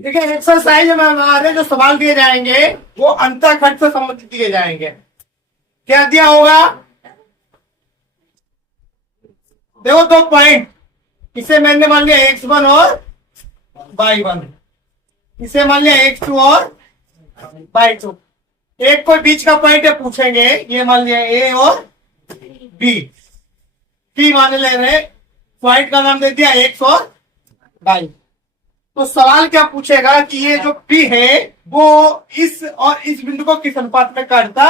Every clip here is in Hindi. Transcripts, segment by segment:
देखिए एक्सरसाइज में हमारे जो सवाल दिए जाएंगे वो अंतःखंड से संबंधित दिए जाएंगे। क्या दिया होगा? देखो दो पॉइंट, इसे मैंने मान लिया x1 और y1, इसे मान लिया x2 और y2। एक कोई बीच का पॉइंट है पूछेंगे, ये मान लिया a और b मान ले रहे, पॉइंट का नाम दे दिया x और y। तो सवाल क्या पूछेगा कि ये जो P है वो इस और इस बिंदु को किस अनुपात में काटता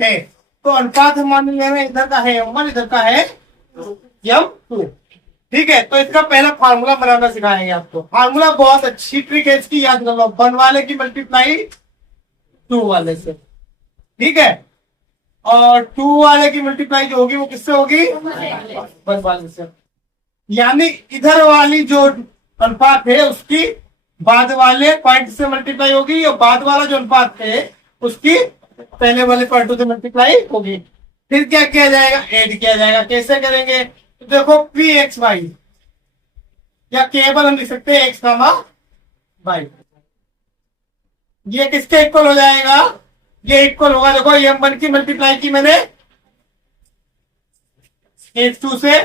है। तो अनुपात हम मान ले रहे हैं, इधर का है m1, इधर का है m2। ठीक है, तो इसका पहला फार्मूला बनाना सिखाएंगे आपको। फार्मूला बहुत अच्छी ट्रिक है इसकी, याद कर लो। 1 वाले की मल्टीप्लाई 2 वाले से, ठीक है, और 2 वाले की मल्टीप्लाई जो होगी वो किससे होगी? 1 वाले से। यानी इधर वाली जो अनुपात है उसकी बाद वाले पॉइंट से मल्टीप्लाई होगी, और बाद वाला जो अनुपात है उसकी पहले वाले पॉइंट से मल्टीप्लाई होगी। फिर क्या किया जाएगा? ऐड किया जाएगा। कैसे करेंगे? तो देखो पी एक्स वाई, या केवल हम लिख सकते हैं एक्स कामा वाई, ये किसके इक्वल हो जाएगा? ये इक्वल होगा, देखो m1 की मल्टीप्लाई की मैंने x2 से,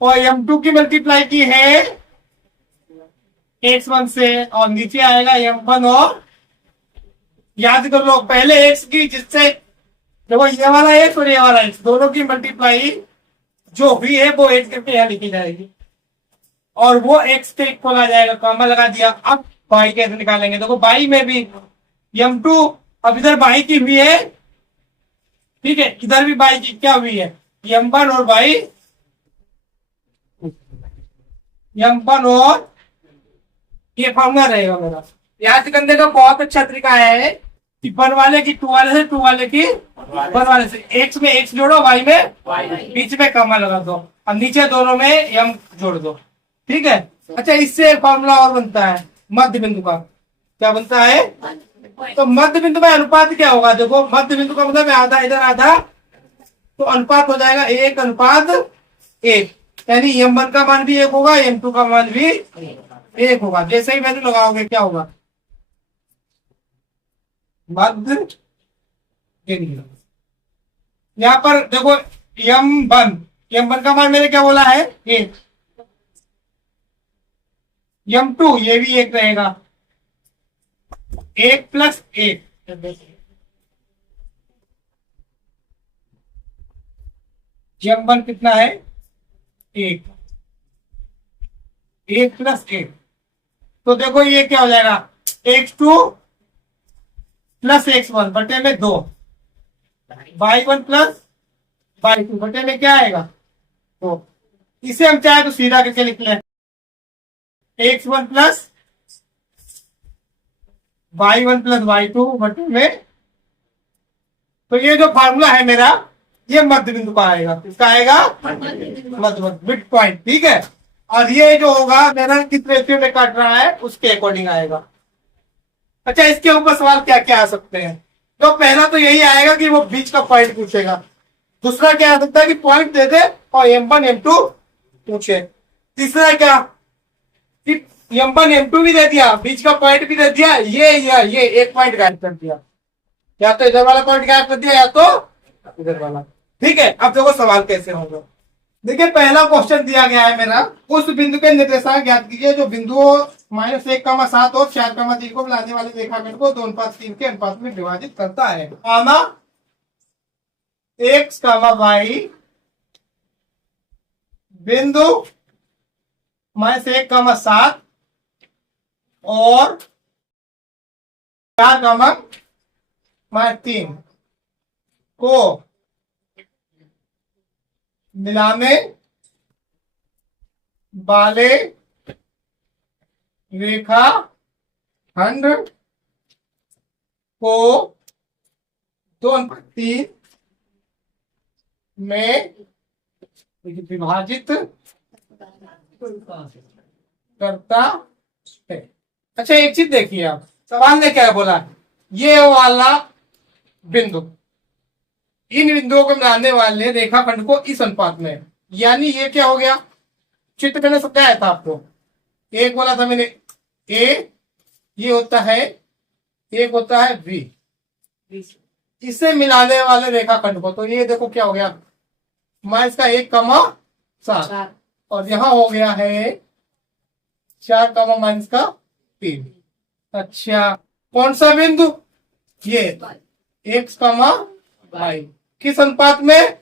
और m2 की मल्टीप्लाई की है x1 से, और नीचे आएगा m1। और याद कर लो पहले x की, जिससे देखो ये वाला x और ये वाला x दोनों की मल्टीप्लाई जो हुई है वो ऐड करके यहां लिखी जाएगी, और वो x के इक्वल आ जाएगा। कॉमा लगा दिया। अब y कैसे निकालेंगे? देखो y में भी m2, अब इधर y की हुई है, ठीक है, इधर भी y की क्या हुई है? m1 और y, m1 और ये फॉर्मूला रहेगा मेरा। याद करने का बहुत अच्छा तरीका है कि 1 वाले की 2 वाले से, 2 वाले की 1 वाले से, x में x जोड़ो, y में बीच में कॉमा लगा दो, और नीचे दोनों में m जोड़ दो। ठीक है। अच्छा, इससे एक फॉर्मूला और बनता है मध्य बिंदु का। क्या बनता है? तो मध्य बिंदु में अनुपात क्या होगा? देखो मध्य बिंदु का मतलब आधा इधर आधा, तो अनुपात हो जाएगा 1:1, यानी m1 का मान भी 1 होगा, m2 का मान भी 1 होगा। जैसे ही वैल्यू लगाओगे क्या होगा? मध्य बिंदु। यहाँ पर देखो m1 का मान मैंने क्या बोला है? 1। m2 ये भी 1 रहेगा, 1 + 1, m1 कितना है? 1, 1 + 1। तो देखो ये क्या हो जाएगा? x2 + x1 बटे में 2, y1 + y2 बटे में क्या आएगा? तो इसे हम चाहे तो सीधा करके लिख लें, x1 + y1 + y2 बटे में। तो ये जो फार्मूला है मेरा, ये मध्य बिंदु का आएगा। इसका आएगा मध्य मिड पॉइंट। ठीक है। और ये जो होगा मेरा किस रेशियो में काट रहा है उसके अकॉर्डिंग आएगा। अच्छा, इसके ऊपर सवाल क्या क्या आ सकते हैं? तो पहला तो यही आएगा कि वो बीच का पॉइंट पूछेगा। दूसरा क्या आ सकता है कि पॉइंट दे दे और m1 m2 पूछे। तीसरा क्या कि m1 m2 भी दे दिया, बीच का पॉइंट भी दे दिया, ये एक पॉइंट गायब कर दिया, या तो इधर वाला पॉइंट गायब कर दिया या तो इधर वाला। ठीक है। अब देखो सवाल कैसे होगा। देखिए पहला क्वेश्चन दिया गया है मेरा, उस बिंदु के निर्देशांक ज्ञात कीजिए जो बिंदु -1,7 और 4,3 को मिलाने वाले रेखाखंड को 2:3 के अनुपात में विभाजित करता है। माना x, y बिंदु -1,7 और 4,3 को मिलाने वाले रेखाखंड को 2:3 में विभाजित करता है। अच्छा, एक चीज देखिए आप, सवाल ने क्या बोला? ये वाला बिंदु इन बिंदुओं को मिलाने वाले रेखाखंड को इस अनुपात में, यानी ये क्या हो गया? चित्र मैंने समझाया था आपको, एक बोला था मैंने a ये होता है, एक होता है बी। इसे मिलाने वाले रेखाखंड को, तो ये देखो क्या हो गया, माइनस का 1,7 और यहां हो गया है 4,-3। अच्छा, कौन सा बिंदु? ये एक्स कमा वाई किस अनुपात में?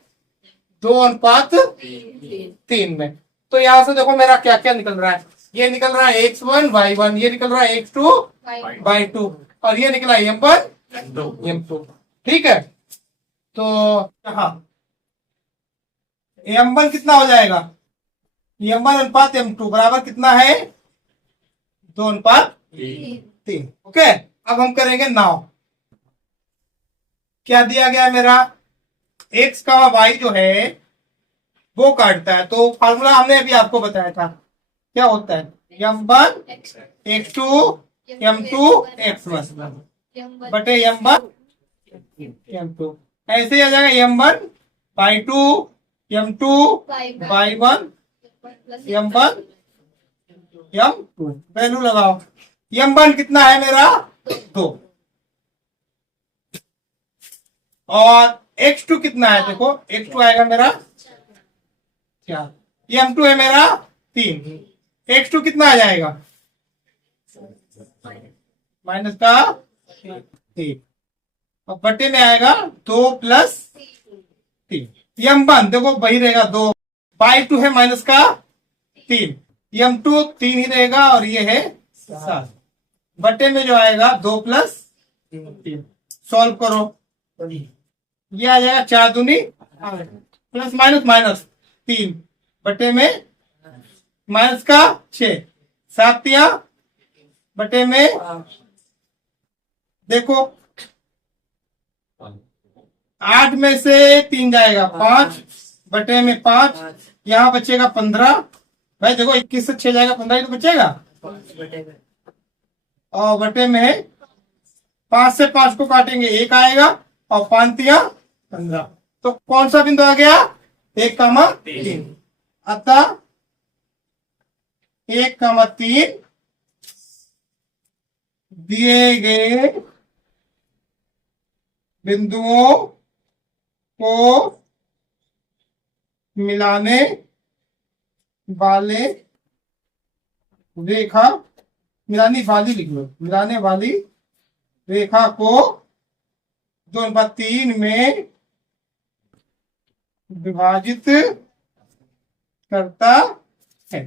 2:3 में। तो यहां से देखो मेरा क्या क्या निकल रहा है, ये निकल रहा है x1 y1, ये निकल रहा है x2 y2 और ये निकला m1 m2। ठीक है, तो हाँ, m1 कितना हो जाएगा? m1 अनुपात m2 बराबर कितना है? 2:3। ओके, अब हम करेंगे नाव। क्या दिया गया है मेरा? x का y जो है वो काटता है, तो फार्मूला हमने अभी आपको बताया था, क्या होता है? m1 x2 m2 x1 बटे m1 m2। ऐसे ही आ जाएगा m1 y2 m2 y1 m1 m2। Value लगाओ, m1 कितना है मेरा? 2 और x2 कितना है? देखो x2 आएगा मेरा 4, m2 है मेरा 3, x2 कितना आ जाएगा? माइनस का 3 और बटे में आएगा 2 + 3। m1 देखो वही रहेगा 2, y2 है माइनस का 3, m2 3 ही रहेगा और ये है 7, बटे में जो आएगा 2 + 3। सॉल्व करो, ये आ जाएगा 4 दूनी प्लस माइनस माइनस 3 बटे में माइनस का 6, 7 बटे में देखो 8 में से 3 जाएगा 5 बटे में 5, यहाँ बचेगा 15। भाई देखो 21 से 6 जाएगा 15 ही तो बचेगा, और बटे में 5 से 5 को काटेंगे 1 आएगा और 5 × 15। तो कौन सा बिंदु आ गया? 1,3। अतः 1,3 दिए गए बिंदुओं को मिलाने वाले रेखा, मिलाने वाली लिख लो, मिलाने वाली रेखा को 2/3 में विभाजित करता है।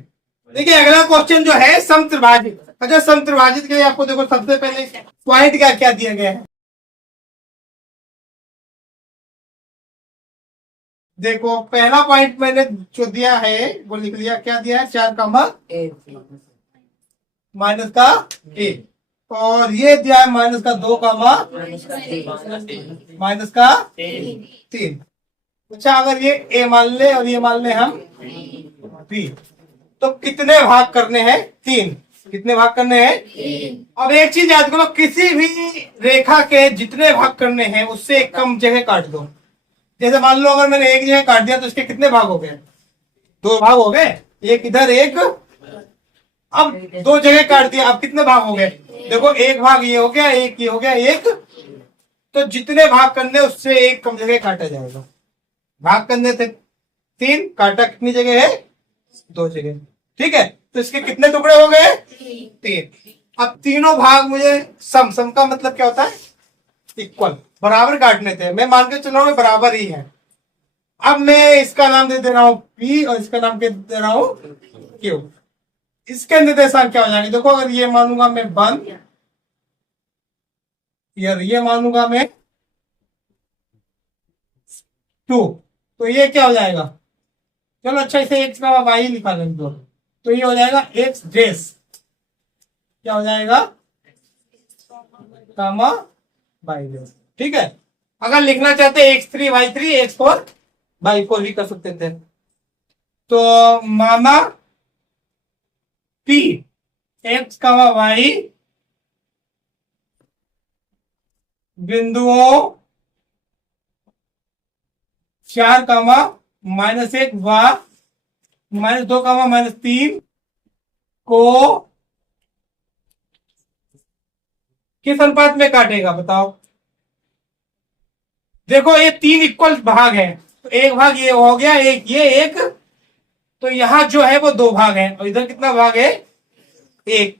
देखिए अगला क्वेश्चन जो है समत्रिभाजित। अच्छा, समत्रिभाजित के लिए आपको देखो सबसे पहले पॉइंट क्या क्या दिया गया है। देखो पहला पॉइंट मैंने जो दिया है वो लिख लिया, क्या दिया है? 4, माइनस का 1 और ये दिया है माइनस का 2, माइनस का 3। अच्छा, अगर ये ए मान ले और ये मान ले हम बी, तो कितने भाग करने हैं? 3। कितने भाग करने हैं? अब एक चीज याद करो, किसी भी रेखा के जितने भाग करने हैं उससे एक कम जगह काट दो। जैसे मान लो अगर मैंने एक जगह काट दिया तो इसके कितने भाग हो गए? 2 भाग हो गए, एक इधर एक। अब 2 जगह काट दिया, अब कितने भाग हो गए? देखो एक भाग ये हो गया, एक ये हो गया, एक। तो जितने भाग करने उससे एक कम जगह काटा जाएगा। भाग करने थे 3, काटा कितनी जगह है? 2 जगह। ठीक है, तो इसके कितने टुकड़े हो गए? 3। अब तीनों भाग मुझे सम का मतलब क्या होता है? इक्वल, बराबर काटने थे। मैं मान के चल रहा हूं बराबर ही है। अब मैं इसका नाम दे रहा हूं P और इसका नाम दे रहा हूं Q। इसके निर्देशांक क्या हो जाएंगे? देखो अगर ये मानूंगा मैं 1, यार ये मानूंगा मैं 2, तो ये क्या हो जाएगा? चलो अच्छा, इसे x का y लिखा लेंगे दो, तो ये हो जाएगा x डेस, क्या हो जाएगा? कामा y डेस। ठीक है, अगर लिखना चाहते x3 y3 x4 y4 भी कर सकते थे। तो माना P x का y बिंदुओं 4, -1 व -2, -3 को किस अनुपात में काटेगा बताओ। देखो ये 3 इक्वल भाग है, तो एक भाग ये हो गया, एक ये, एक, तो यहां जो है वो 2 भाग है और इधर कितना भाग है, 1।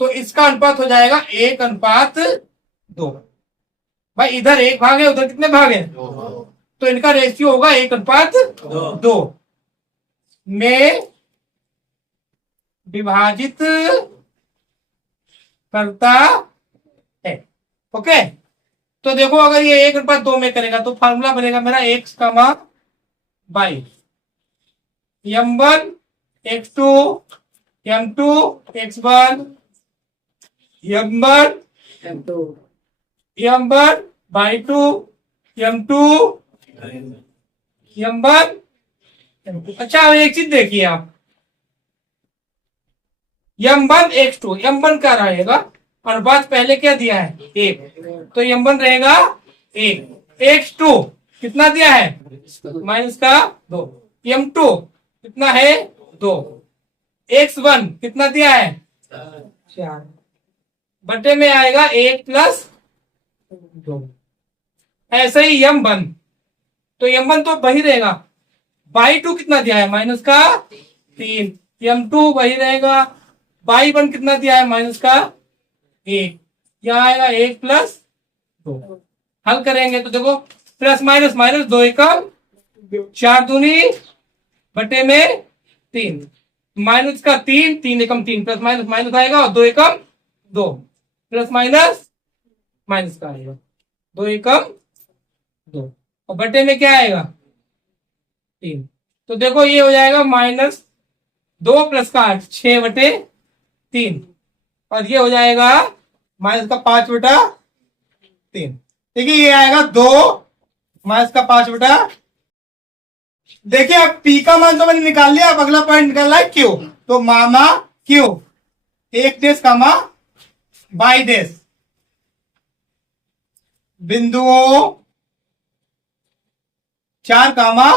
तो इसका अनुपात हो जाएगा 1:2। भाई इधर 1 भाग है, उधर कितने भाग है, तो इनका रेशियो होगा 1:2 में विभाजित करता है। ओके, तो देखो अगर ये 1:2 में करेगा तो फार्मूला बनेगा मेरा x कमा by m1 x2 m2 x1 m1 m1 by 2 m2 m1 m2। अच्छा एक चीज देखिए आप, m1 x2, m1 क्या रहेगा, अनुपात पहले क्या दिया है 1, तो m1 रहेगा 1, x2 कितना दिया है माइनस का 2, m2 कितना है 2, x1 कितना दिया है 4, बटे में आएगा 1+2। ऐसे ही m1, तो m1 तो वही रहेगा, बाई 2 कितना दिया है माइनस का 3, m2 वही रहेगा, बाई 1 कितना दिया है माइनस का 1, यहाँ आएगा 1+2। हल करेंगे तो देखो प्लस माइनस माइनस 2 एकम 4 दूनी बटे में 3, माइनस का 3, 3 एकम 3, प्लस माइनस माइनस आएगा और 2 एकम 2, प्लस माइनस माइनस का आएगा 2 एकम 2, और बटे में क्या आएगा 3। तो देखो ये हो जाएगा -2 + का 8, 6/3, और ये हो जाएगा माइनस का 5/3। देखिए ये आएगा 2 माइनस का 5/। देखिए अब पी का मान तो मैंने निकाल लिया, अब अगला पॉइंट निकालना है क्यू। तो मामा Q, 1 dash comma by dash, बिंदुओं 4 कामा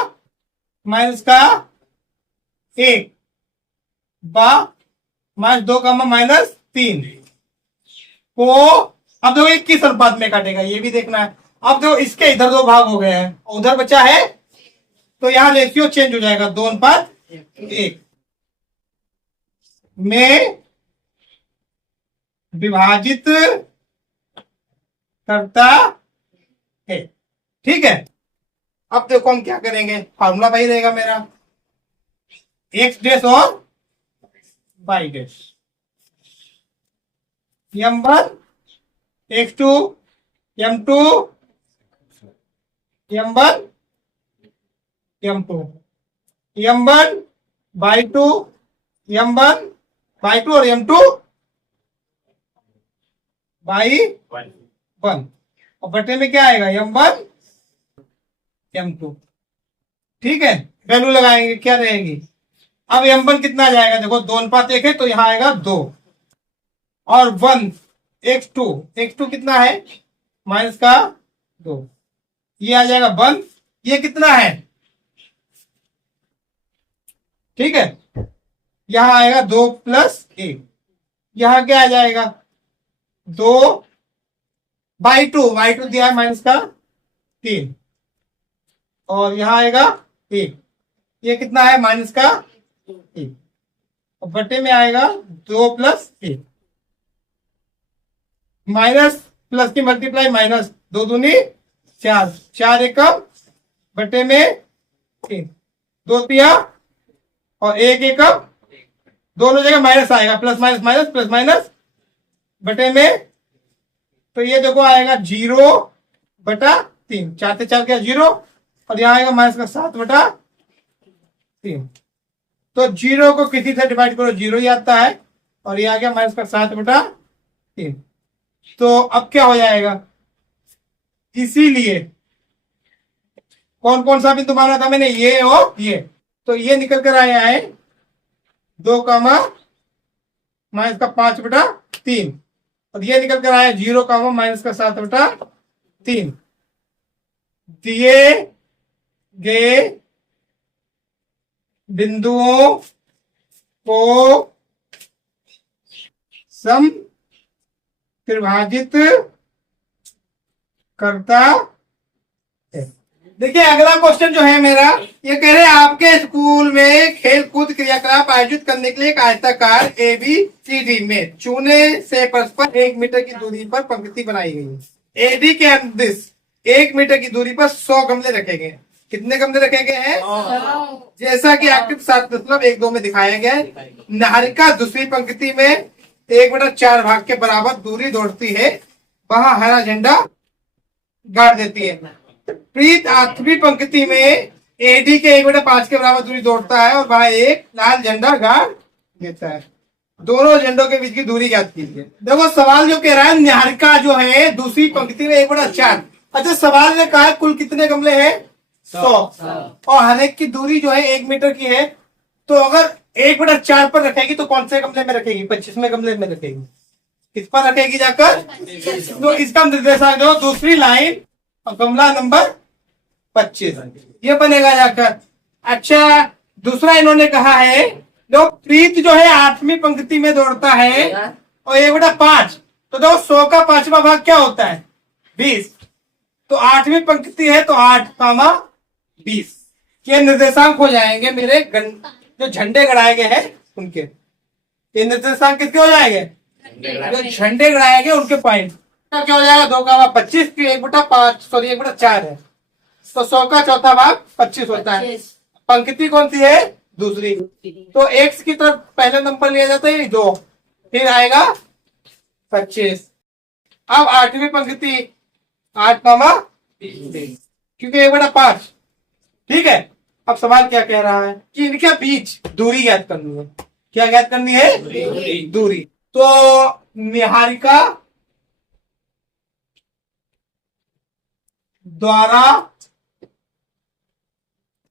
माइनस का 1 बा -2 कामा -3 को, अब देखो ये किस अनुपात में काटेगा ये भी देखना है। अब देखो इसके इधर 2 भाग हो गए हैं, उधर बचा है, तो यहां रेशियो चेंज हो जाएगा 2:1 में विभाजित करता है। ठीक है, अब देखो हम क्या करेंगे, फार्मूला वही रहेगा मेरा, x डेश और y dash, m1 x2 m2 m1 m2 m1 by 2 m1 by 2 और m2 बाई 1, और बटे में क्या आएगा m1 m2। ठीक है, वैल्यू लगाएंगे क्या रहेगी, अब m1 कितना आ जाएगा, देखो 2:1 है तो यहां आएगा 2, और 1 x2 कितना है माइनस का 2, ये आ जाएगा 1, ये कितना है, ठीक है, यहां आएगा 2 + 1, यहां क्या आ जाएगा 2/2 दिया है माइनस का 3, और यहां आएगा 1, ये कितना है माइनस का 1, और बटे में आएगा 2 + 1, माइनस प्लस की मल्टीप्लाई माइनस, 2 दूनी 4, 4 एकम बटे में 3, 2 तिया और 1 एकम, दोनों जगह माइनस आएगा, plus minus minus plus minus बटे में, तो ये देखो आएगा 0/3, 4 से 4 क्या 0, और यहाँ आएगा माइनस का 7/3। तो 0 को किसी से डिवाइड करो 0 ही आता है, और ये आ गया माइनस का 7/3। तो अब क्या हो जाएगा, इसीलिए कौन कौन सा बिंदु माना था मैंने, ये और ये, तो ये निकल कर आया है 2 कामा माइनस का 5/3, और ये निकल कर आया 0 कामा माइनस का 7/3। दिए गए बिंदुओं को त्रिभाजित करता है। देखिए अगला क्वेश्चन जो है मेरा, ये कह रहे हैं आपके स्कूल में खेल कूद क्रियाकलाप आयोजित करने के लिए एक आयताकार ABCD में चूने से परस्पर 1 मीटर की दूरी पर पंक्ति बनाई गई है। AD के अंदिश 1 मीटर की दूरी पर 100 गमले रखे गए हैं। कितने गमले रखे गए हैं? जैसा कि आकृति 7.12 में दिखाया गया है। निहारिका दूसरी पंक्ति में 1/4 भाग के बराबर दूरी दौड़ती है, वहां हरा झंडा गाड़ देती है। प्रीत आठवीं पंक्ति में AD के 1/5 के बराबर दूरी दौड़ता है और वहां एक लाल झंडा गाड़ देता है। दोनों झंडों के बीच की दूरी ज्ञात कीजिए। देखो सवाल जो कह रहा है, निहारिका जो है दूसरी पंक्ति में 1/4। अच्छा सवाल ने कहा कुल कितने गमले हैं? 100 और हर एक की दूरी जो है 1 मीटर की है। तो अगर 1/4 पर रखेगी तो कौन से गमले में रखेगी? 25वें गमले में रखेगी। किस पर रखेगी जाकर? तो इसका निर्देशांक दो, दूसरी लाइन और गमला नंबर 25 ये बनेगा जाकर। अच्छा दूसरा इन्होंने कहा है, जो प्रीत जो है 8वीं पंक्ति में दौड़ता है और 1/5, तो दो 100 का 5वां भाग क्या होता है? 20। तो 8वीं पंक्ति है तो 8,20 ये निर्देशांक हो जाएंगे मेरे जो झंडे गड़ाए गए हैं उनके। ये निर्देशांक किसके हो जाएंगे? जो झंडे गड़ाए गए उनके पॉइंट क्या हो जाएगा? 2,25 की 1/5 सॉरी 1/4 है तो 100 का चौथा भाग 25 होता है। पंक्ति कौन सी है? दूसरी। तो x की तरफ पहले नंबर लिया जाता है 2, फिर आएगा 25। अब 8वीं पंक्ति 8,20 क्योंकि 1/5 ठीक है। अब सवाल क्या कह रहा है कि इनके बीच दूरी ज्ञात करनी है। क्या ज्ञात करनी है? दूरी। तो निहारिका द्वारा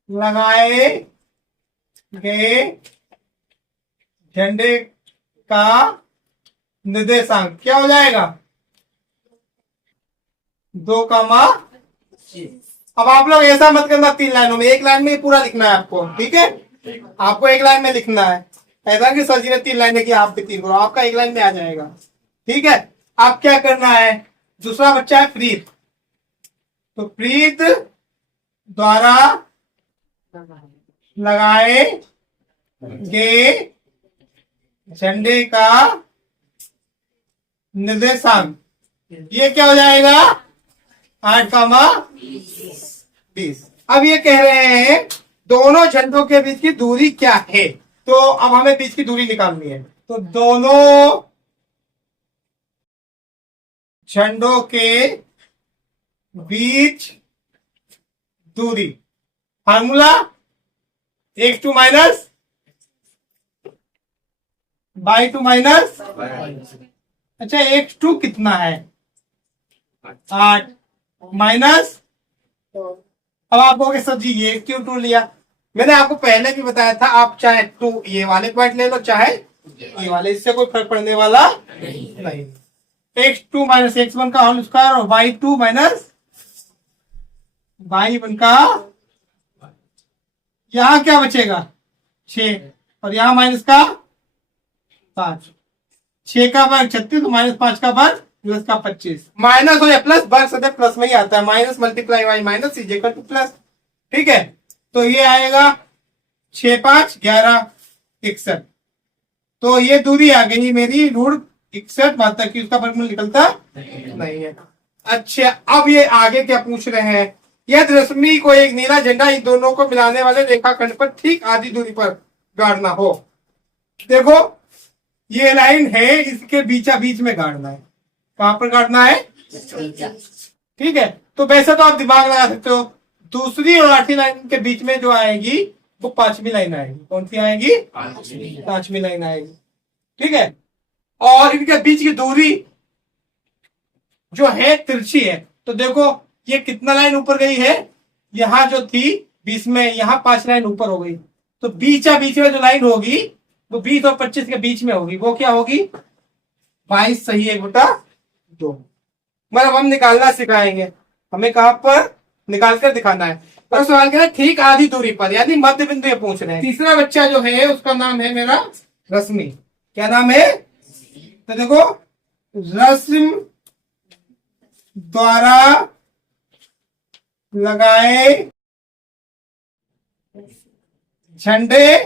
लगाए गए झंडे का निर्देशांक क्या हो जाएगा? 2,6। अब आप लोग ऐसा मत करना 3 लाइनों में, 1 लाइन में पूरा लिखना है आपको, ठीक है? आपको 1 लाइन में लिखना है, ऐसा कि सर जी ने 3 लाइनें की आप भी 3 करो, आपका 1 लाइन में आ जाएगा, ठीक है? आप क्या करना है, दूसरा बच्चा है प्रीत, तो प्रीत द्वारा लगाए गए झंडे का निर्देशांक ये क्या हो जाएगा? 8,20। अब ये कह रहे हैं दोनों झंडों के बीच की दूरी क्या है? तो अब हमें बीच की दूरी निकालनी है। तो दोनों झंडों के बीच दूरी formula x2 minus y2 minus, अच्छा x2 कितना है? 8 माइनस, अब आप कहोगे सर जी ये क्यों 2 लिया? मैंने आपको पहले भी बताया था, आप चाहे 2 ये वाले पॉइंट ले लो चाहे ये वाले, इससे कोई फर्क पड़ने वाला नहीं। x2 माइनस x1 का होल स्क्वायर और y2 माइनस y1 का, यहां क्या बचेगा? 6 और यहां माइनस का 5। 6 का वर्ग 36 तो माइनस 5 का वर्ग प्लस का 25। माइनस हो या प्लस, वर्ग सदैव प्लस में ही आता है। Minus multiply by minus is equal to plus, ठीक है? तो ये आएगा 6 5 11 61। तो ये दूरी आ गई मेरी √61 मात्रा की, उसका वर्गमूल निकलता नहीं है। अच्छा अब ये आगे क्या पूछ रहे हैं, यदि रश्मि को एक नीला झंडा इन दोनों को मिलाने वाले रेखाखंड पर ठीक आधी दूरी पर गाड़ना हो। देखो ये लाइन है, इसके बीचा बीच में गाड़ना है। कहां पर गाड़ना है? ठीक है, तो वैसे तो आप दिमाग लगा सकते हो, दूसरी और 8वीं लाइन के बीच में जो आएगी वो 5वीं लाइन आएगी। कौन सी आएगी? 5वीं लाइन आएगी, ठीक है? और इनके बीच की दूरी जो है तिरछी है। तो देखो ये कितना लाइन ऊपर गई है, यहां जो थी 20 में, यहां 5 लाइन ऊपर हो गई। तो बीचा बीच में जो लाइन होगी वो 20 और 25 के बीच में होगी, वो क्या होगी? 22 सही 1/2। मतलब हम निकालना सिखाएंगे, हमें कहां पर निकाल कर दिखाना है। और सवाल कह रहा है ठीक आधी दूरी पर, यानी मध्य बिंदु ये पूछ रहे हैं। तीसरा बच्चा जो है उसका नाम है मेरा रश्मि। क्या नाम है? तो देखो रस्म द्वारा लगाए झंडे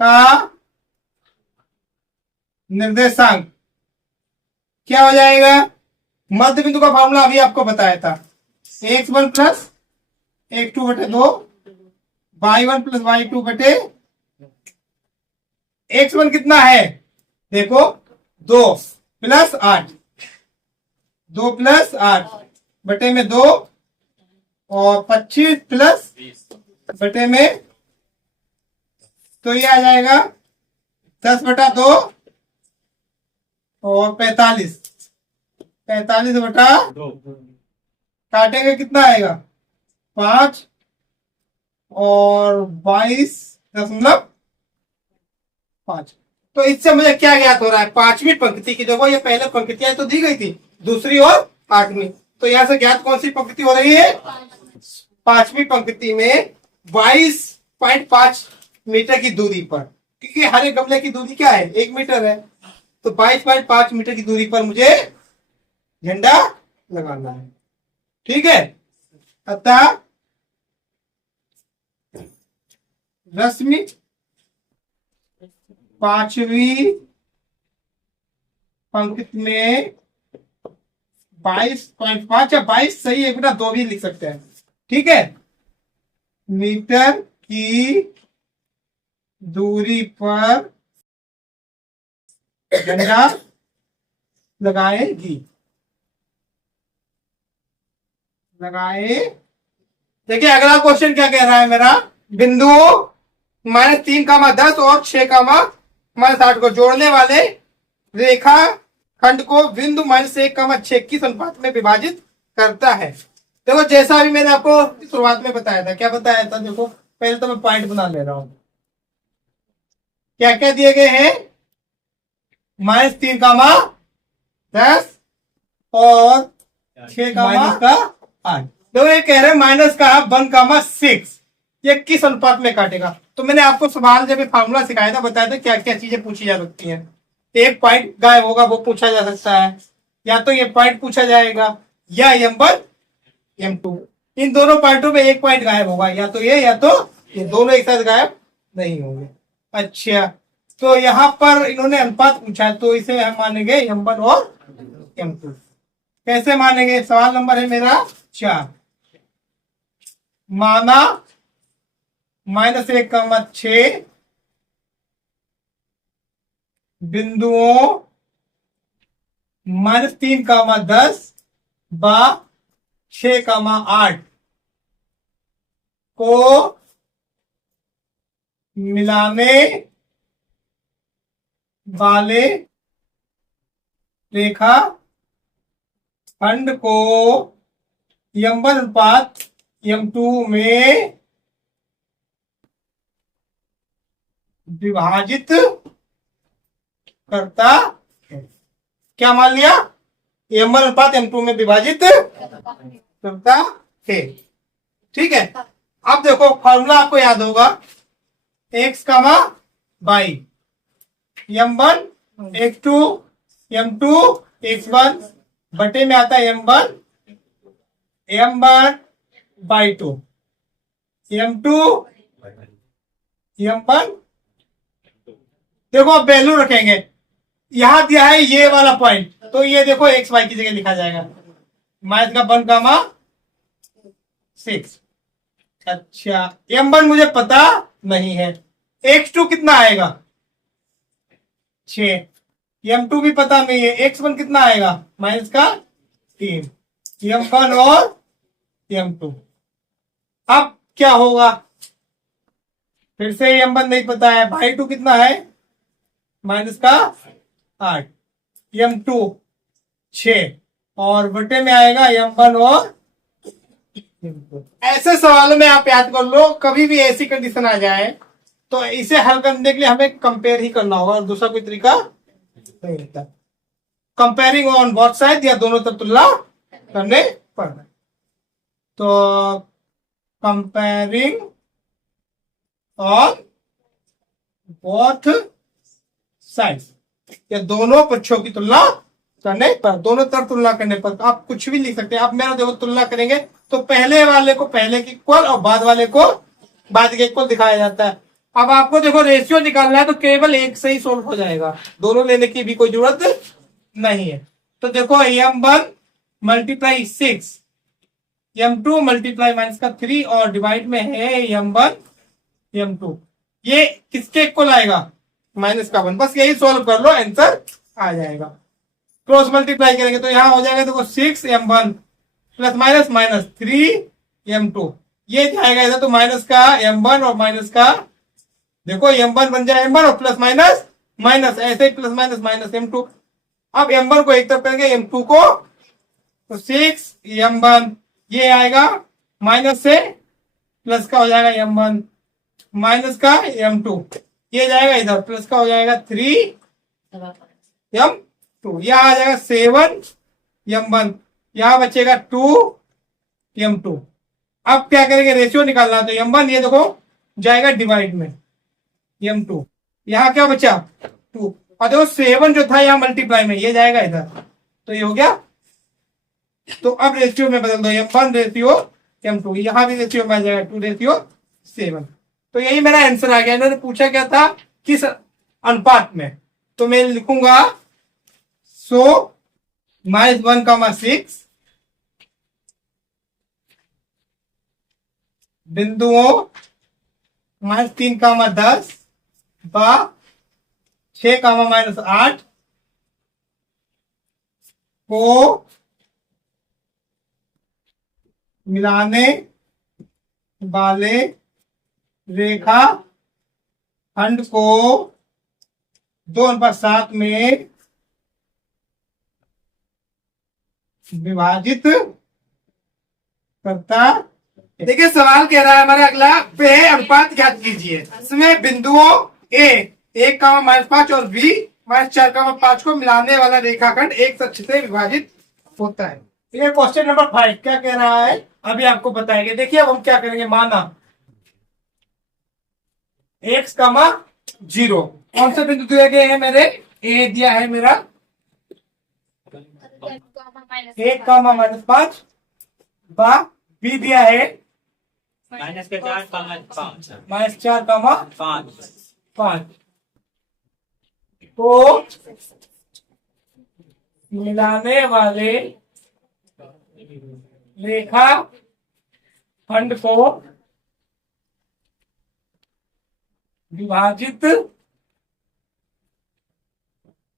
का निर्देशांक क्या हो जाएगा? मध्य बिंदु का फॉर्मूला अभी आपको बताया था, x1 प्लस x2 बटे 2, y1 प्लस y2 बटे x1 कितना है? देखो 2 प्लस 8, 2 प्लस 8 बटे में 2 और 25 प्लस बटे में, तो ये आ जाएगा 10 बटा 2 और 45, 45 बटा 2 काटेंगे कितना आएगा? 5 और 22.5। तो इससे मुझे क्या ज्ञात हो रहा है? पांचवी पंक्ति की, देखो ये पहले पंक्तियां तो दी गई थी, दूसरी और आठवीं, तो यहां से ज्ञात कौन सी पंक्ति हो रही है? पांचवी पंक्ति में 22.5 मीटर की दूरी पर, क्योंकि हर एक गमले की दूरी क्या है? 1 मीटर है, तो 22.5 मीटर की दूरी पर मुझे झंडा लगाना है। ठीक है, अतः रश्मि पांचवी पंक्ति में 22.5 या 22 सही है बेटा, 2 भी लिख सकते हैं। ठीक है, मीटर की दूरी पर झंडा लगाएगी। देखिए अगला क्वेश्चन क्या कह रहा है मेरा? बिंदुओं -3, 10 और 6, -8 को जोड़ने वाले रेखा खंड को बिंदु -1, 6 की अनुपात में विभाजित करता है। देखो जैसा अभी मैंने आपको शुरुआत में बताया था, क्या बताया था? देखो पहले तो मैं पॉइंट बना ले रहा हूं, क्या क्या दिए गए हैं? -3, 10 और 6, 8। देखो ये कह रहे हैं माइनस का 1, 6 ये किस अनुपात में काटेगा? तो मैंने आपको सवाल जब फार्मूला सिखाया था, बताया था क्या क्या चीजें पूछी जा सकती हैं। एक पॉइंट गायब होगा वो पूछा जा सकता है, या तो ये पॉइंट पूछा जाएगा, या M1 M2, इन दोनों पॉइंटों में एक पॉइंट गायब होगा, या तो ये या तो ये, दोनों एक साथ गायब नहीं होंगे। अच्छा, तो यहाँ पर इन्होंने अनुपात पूछा है, तो इसे हम मानेंगे M1 और M2। कैसे मानेंगे? सवाल नंबर है मेरा 4। माना -1, 6 बिंदुओं -3, 10 व 6, 8 को मिलाने वाले रेखा खंड को M1 अनुपात M2 में विभाजित करता है। क्या मान लिया? M1 अनुपात M2 में विभाजित करता है। ठीक है, अब देखो फॉर्मूला आपको याद होगा, x, y, M1 x2 M2 x1 बटे में आता है M1 M1/2 M2 M1। देखो अब वैल्यू रखेंगे, यहां दिया है ये वाला पॉइंट, तो ये देखो एक्स वाई की जगह लिखा जाएगा, -1, 6। अच्छा, M1 मुझे पता नहीं है, x2 कितना आएगा? 6। M2 भी पता नहीं है, x1 कितना आएगा? -3। M1 और M2। अब क्या होगा? फिर से M1 नहीं पता है, y2 कितना है? -8। M2 6 और बटे में आएगा M1 और M2। ऐसे सवालों में आप याद कर लो, कभी भी ऐसी कंडीशन आ जाए तो इसे हल करने के लिए हमें कंपेयर ही करना होगा, और दूसरा कोई तरीका नहीं रहता। कंपेयरिंग ऑन बोथ साइड, या दोनों तरफ तुलना करने पड़ना। तो कंपेयरिंग ऑन बोथ साइड, या दोनों पक्षों की तुलना करने पर, दोनों तरफ तुलना करने पर आप कुछ भी लिख सकते हैं। आप मेरा देखो तुलना करेंगे तो पहले वाले को पहले के इक्वल और बाद वाले को बाद के इक्वल दिखाया जाता है। अब आपको देखो रेशियो निकालना है तो केवल एक से ही सोल्व हो जाएगा, दोनों लेने की भी कोई जरूरत नहीं है। तो देखो m1 multiply 6, m2 multiply minus का 3 और डिवाइड में है m1 m2, ये किसके इक्वल आएगा? माइनस का 1। बस यही सोल्व कर लो, आंसर आ जाएगा। क्रॉस मल्टीप्लाई करेंगे तो यहां हो जाएगा देखो 6m1 plus minus minus 3m2, ये जाएगा इधर तो माइनस का m1 और माइनस का, देखो m1 बन जाए m1 और प्लस माइनस माइनस, ऐसे ही प्लस माइनस माइनस m2। अब m1 को एक तरफ करेंगे m2 को, तो 6m1 ये आएगा माइनस से प्लस का हो जाएगा m1 माइनस का m2, ये जाएगा इधर प्लस का हो जाएगा 3m2, यह आ जाएगा 7m1, यहां बचेगा 2m2। अब क्या करेंगे? रेशियो निकालना, तो m1 ये देखो जाएगा डिवाइड में m2, यहां क्या बचा 2, और देखो 7 जो था यहाँ मल्टीप्लाई में, ये जाएगा इधर, तो ये हो गया। तो अब रेशियो में बदल दो, m1 रेशियो m2, यहां भी रेशियो में आ जाएगा 2 रेशियो 7। तो यही मेरा आंसर आ गया। इन्होंने पूछा क्या था, किस अनुपात में, तो मैं लिखूंगा सो -1,6 बिंदुओं -3,10 बा 6,-8 को मिलाने वाले रेखा खंड को 2:7 में विभाजित करता। देखिए सवाल कह रहा है हमारे अगला पे अनुपात ज्ञात कीजिए। इसमें बिंदुओं ए 1,-5 और बी -4,5 को मिलाने वाला रेखाखंड एक अक्ष से विभाजित होता है। ये क्वेश्चन नंबर 5 क्या कह रहा है अभी आपको बताएंगे। देखिए अब हम क्या करेंगे, माना x, 0 कौन से बिंदु दिए गए हैं मेरे, ए दिया है मेरा 1,-5 बा बी दिया है -4,5। तो मिलाने वाले रेखा खंड को विभाजित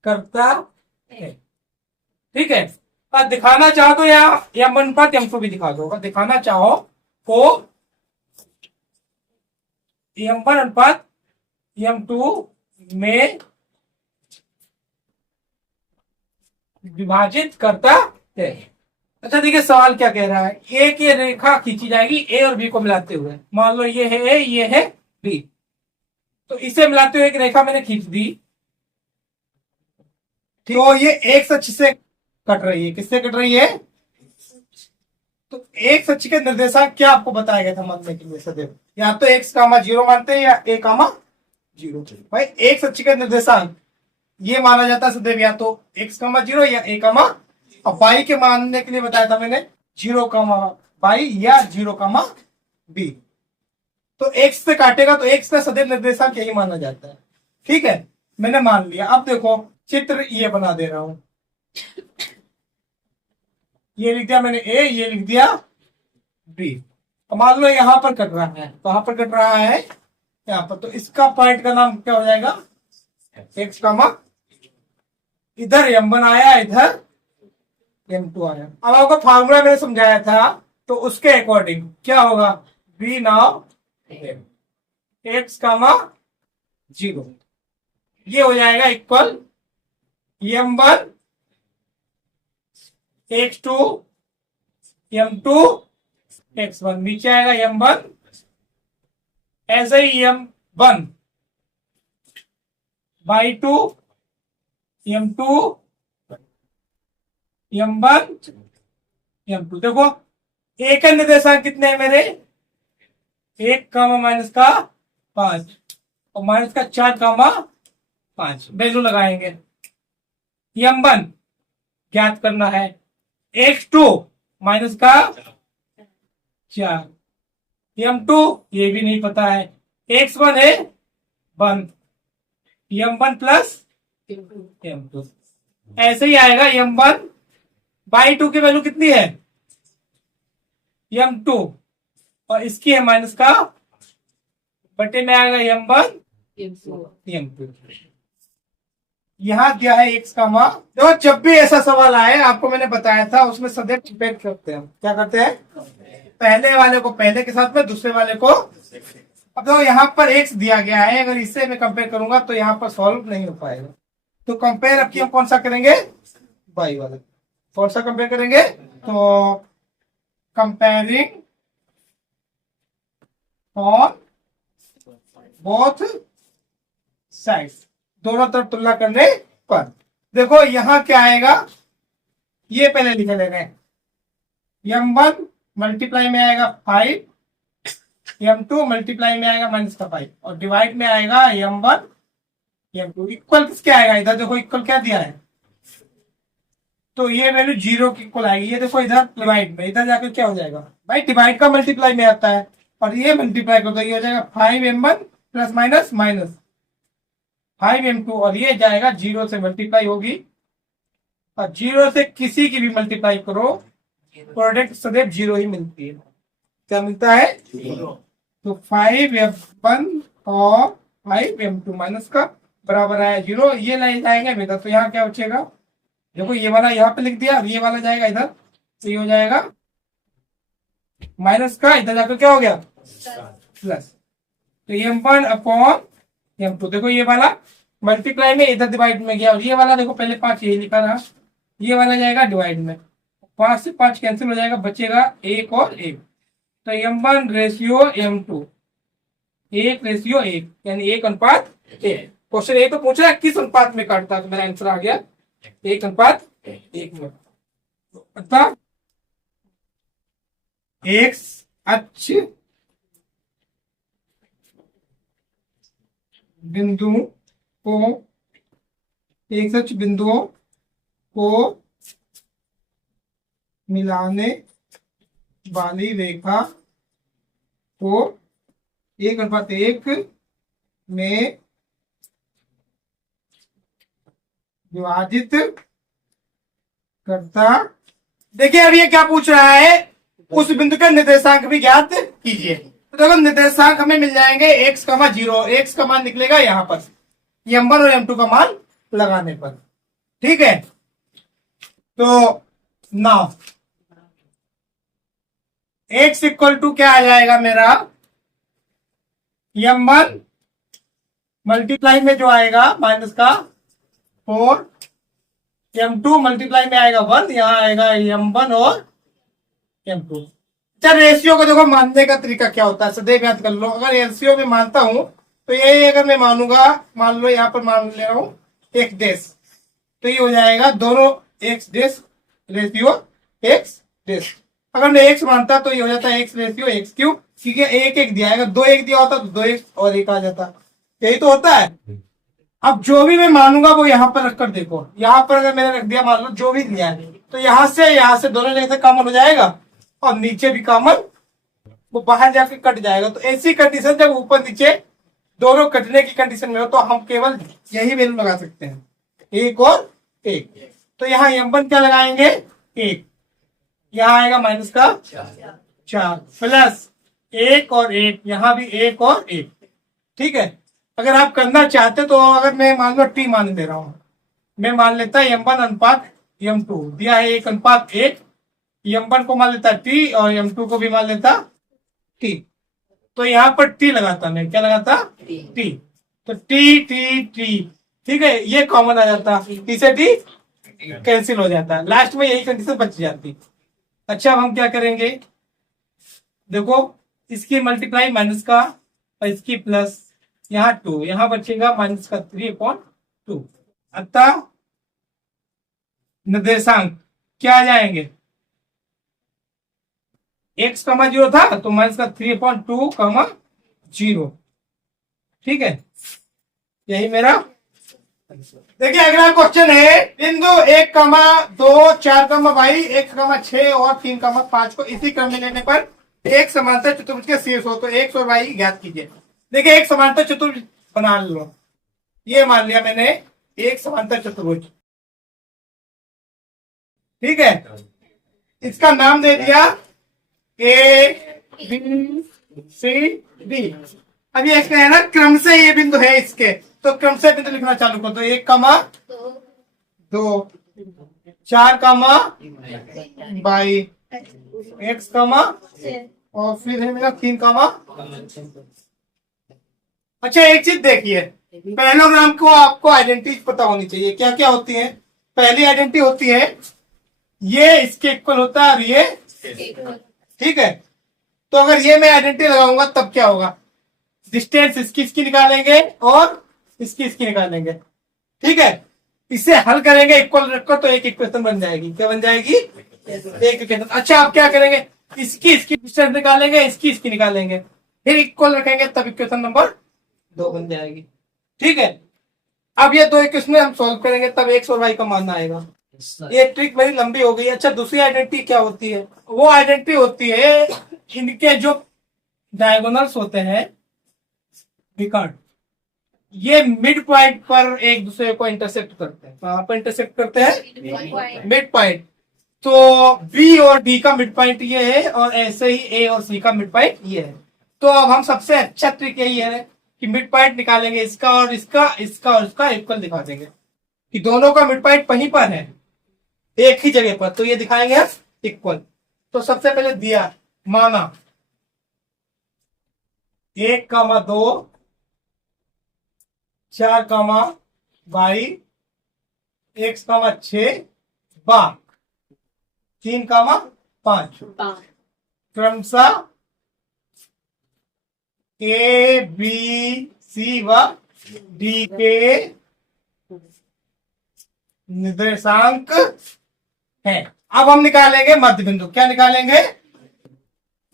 करता है। ठीक है, और दिखाना चाहो तो यहाँ m1 अनुपात m2 भी दिखा दो। दिखाना चाहो तो m1 अनुपात m2 में विभाजित करता है। अच्छा देखिए सवाल क्या कह रहा है, ए की रेखा खींची जाएगी ए और बी को मिलाते हुए। मान लो ये है ए, ये है बी, तो इसे मिलाते हुए एक रेखा मैंने खींच दी। तो ये एक अक्ष से कट रही है, किससे कट रही है, तो एक अक्ष के निर्देशांक क्या आपको बताया गया था मानने के लिए सदैव, या तो x, 0 मानते हैं या a, 0। भाई एक अक्ष के निर्देशांक ये माना जाता है सदैव या तो x, 0 या a, और y के मानने के लिए बताया था मैंने 0, y या 0, b। तो x से काटेगा तो x का सदैव निर्देशांक यही माना जाता है। ठीक है, मैंने मान लिया। अब देखो चित्र ये बना दे रहा हूं, ये लिख दिया मैंने a, ये लिख दिया b। तो मान लो यहां पर कट रहा है, तो यहां पर कट रहा है यहां पर, तो इसका पॉइंट का नाम क्या हो जाएगा x, इधर m1 आया, इधर m2 आया। अब आपको फार्मूला मैंने समझाया था, तो उसके अकॉर्डिंग क्या होगा, b नाउ x, 0, ये हो जाएगा equal m1 x2 m2 x1, नीचे आएगा m1 ऐसे ही m1 by 2 m2 m1 m2। देखो एक निर्देशांक कितने हैं मेरे, 1, -5 और -4, 5 वैल्यू लगाएंगे। m1 ज्ञात करना है। x2 माइनस का 4, m2 ये भी नहीं पता है, x1 है 1, m1 प्लस m2, ऐसे ही आएगा। m1/2 की वैल्यू कितनी है, m2, और इसकी है माइनस का, बटे में आएगा m1 m2। यहाँ दिया है x का मान। देखो जब भी ऐसा सवाल आए, आपको मैंने बताया था, उसमें सदैव कंपेयर करते हैं। क्या करते हैं, पहले वाले को पहले के साथ में, दूसरे वाले को। अब देखो यहाँ पर x दिया गया है, अगर इससे मैं कंपेयर करूंगा तो यहाँ पर सॉल्व नहीं हो पाएगा। तो कंपेयर अब हम कौन सा करेंगे, y वाला। कौन सा कंपेयर करेंगे, तो कंपेयरिंग ऑन बोथ साइड्स, दोनों तरफ तुलना करने पर। देखो यहां क्या आएगा, ये पहले लिख लेंगे। m1 मल्टीप्लाई में आएगा 5, m2 मल्टीप्लाई में आएगा माइनस का 5, और डिवाइड में आएगा m1 m2। इक्वल किसके आएगा, इधर देखो इक्वल क्या दिया है, तो ये वैल्यू 0 की इक्वल आएगी। ये देखो इधर डिवाइड में, इधर जाकर क्या हो जाएगा भाई, डिवाइड का मल्टीप्लाई में आता है, और ये मल्टीप्लाई करता है, ये हो जाएगा 5m1 plus minus minus 5m2, और ये जाएगा 0 से मल्टीप्लाई होगी, और 0 से किसी की भी मल्टीप्लाई करो, प्रोडक्ट सदैव 0 ही मिलती है। क्या मिलता है, 0। तो 5m1 और 5m2 माइनस का बराबर आया 0, ये लाइन जाएंगे बेटा, तो यहाँ क्या बचेगा, देखो ये वाला यहाँ पे लिख दिया, और ये वाला जाएगा इधर, तो ये हो जाएगा माइनस का, इधर जाकर क्या हो गया प्लस। तो m1 अपॉन m2, देखो ये वाला मल्टीप्लाई में इधर डिवाइड में गया, और ये वाला देखो पहले 5 ये लिखा रहा, ये वाला जाएगा डिवाइड में, 5 से 5 कैंसिल हो जाएगा, बचेगा 1 और 1। तो m1 रेशियो m2 1:1, यानी 1:1। क्वेश्चन ये तो पूछ रहा है किस अनुपात में काटता है, तो मेरा आंसर आ गया 1:1 में। अतः x अक्ष बिंदु को, एक अक्ष बिंदुओं को मिलाने वाली रेखा को 1:1 में विभाजित करता। देखिए अब ये क्या पूछ रहा है, उस बिंदु का निर्देशांक भी ज्ञात कीजिए। तो देखो निर्देशांक हमें मिल जाएंगे x, 0, x का मान निकलेगा यहाँ पर m1 और m2 का मान लगाने पर। ठीक है, तो नाउ x इक्वल टू क्या आ जाएगा मेरा, m1 मल्टीप्लाई में जो आएगा माइनस का 4, m2 मल्टीप्लाई में आएगा 1, यहाँ आएगा m1 और m2। अच्छा रेशियो को देखो मानने का तरीका क्या होता है, सदैव याद कर लो। अगर रेशियो में मानता हूं तो ये अगर मैं मानूंगा, मान लो यहाँ पर मान ले रहा हूं x डेश, तो ये हो जाएगा दोनों x dash ratio x dash. अगर मैं x मानता तो ये हो जाता है x रेशियो x क्यों, क्योंकि 1 दिया है, अगर 2 1 दिया होता तो 2x और 1 आ जाता, यही तो होता है। अब जो भी मैं मानूंगा वो यहाँ पर रखकर देखो, यहाँ पर अगर मैंने रख दिया, मान लो जो भी दिया है, तो यहाँ से दोनों जगह से कॉमन हो जाएगा, और नीचे भी कॉमन, वो बाहर जाके कट जाएगा। तो ऐसी कंडीशन जब ऊपर नीचे दोनों कटने की कंडीशन में हो, तो हम केवल यही वैल्यू लगा सकते हैं, 1 और 1। तो यहाँ m1 क्या लगाएंगे 1, यहाँ आएगा माइनस का 4 प्लस 1 और 1, यहाँ भी 1 और 1। ठीक है, अगर आप करना चाहते तो अगर मैं मान लो t मान दे रहा हूं, मैं मान लेता m1 अनुपात m2 दिया है 1:1, m1 को मान लेता t और m2 को भी मान लेता t। तो यहाँ पर t लगाता, मैं क्या लगाता t, तो t। ठीक है, ये कॉमन आ जाता, t से t कैंसिल हो जाता, लास्ट में यही कंडीशन बच जाती। अच्छा अब हम क्या करेंगे, देखो इसकी मल्टीप्लाई माइनस का और इसकी प्लस, यहाँ 2, यहाँ बचेगा माइनस का 3/2। अतः निर्देशांक क्या आ जाएंगे, x, 0 था तो माइनस का 3/2, 0। ठीक है, यही मेरा देखिए अगला क्वेश्चन है, बिंदु 1,2,4, x, 6 और 3,5 को इसी क्रम में लेने पर एक समांतर चतुर्भुज के शीर्ष हो तो x और y ज्ञात कीजिए। देखिए एक समांतर चतुर्भुज बना लो, ये मान लिया मैंने एक समांतर चतुर्भुज, ठीक है। इसका नाम दे दिया ए बी सी डी। अब ये है ना क्रम से ये बिंदु है इसके, तो क्रम से बिंदु लिखना चालू कर दो। 1,2, 4, x, और फिर है मेरा 3, अच्छा एक चीज देखिए, पैरेललोग्राम को आपको आइडेंटिटी पता होनी चाहिए। क्या क्या होती है? पहली आइडेंटिटी होती है ये इसके इक्वल होता है और ये, ठीक है। तो अगर ये मैं आइडेंटिटी लगाऊंगा तब क्या होगा, डिस्टेंस इसकी निकालेंगे और इसकी निकालेंगे, ठीक है। इसे हल करेंगे इक्वल रखकर तो एक इक्वेशन बन जाएगी। क्या बन जाएगी? एक इक्वेशन। अच्छा आप क्या करेंगे, इसकी डिस्टेंस निकालेंगे, इसकी निकालेंगे, फिर इक्वल रखेंगे तब इक्वेशन नंबर 2 बन जाएगी, ठीक है। अब ये दो इक्वेशन हम सॉल्व करेंगे तब x और y का मान आएगा। ये ट्रिक मेरी लंबी हो गई। अच्छा दूसरी आइडेंटिटी क्या होती है? वो आइडेंटिटी होती है इनके जो डायगोनल्स होते हैं, विकर्ण, ये मिड पॉइंट पर एक दूसरे को इंटरसेक्ट करते हैं। कहां पर इंटरसेक्ट करते हैं? Mid point. तो बी और डी का मिड पॉइंट ये है और ऐसे ही ए और सी का मिड पॉइंट ये है। तो अब हम सबसे अच्छा ट्रिक यही है कि मिड पॉइंट निकालेंगे, इसका और इसका और इसका इक्वल दिखा देंगे कि दोनों का मिड पॉइंट वहीं पर है, एक ही जगह पर, तो ये दिखाएंगे इक्वल। तो सबसे पहले दिया, माना 1,2, 4, x, 6, 3,5 क्रमशः ए बी सी व डी के निर्देशांक हैं। अब हम निकालेंगे मध्य बिंदु। क्या निकालेंगे?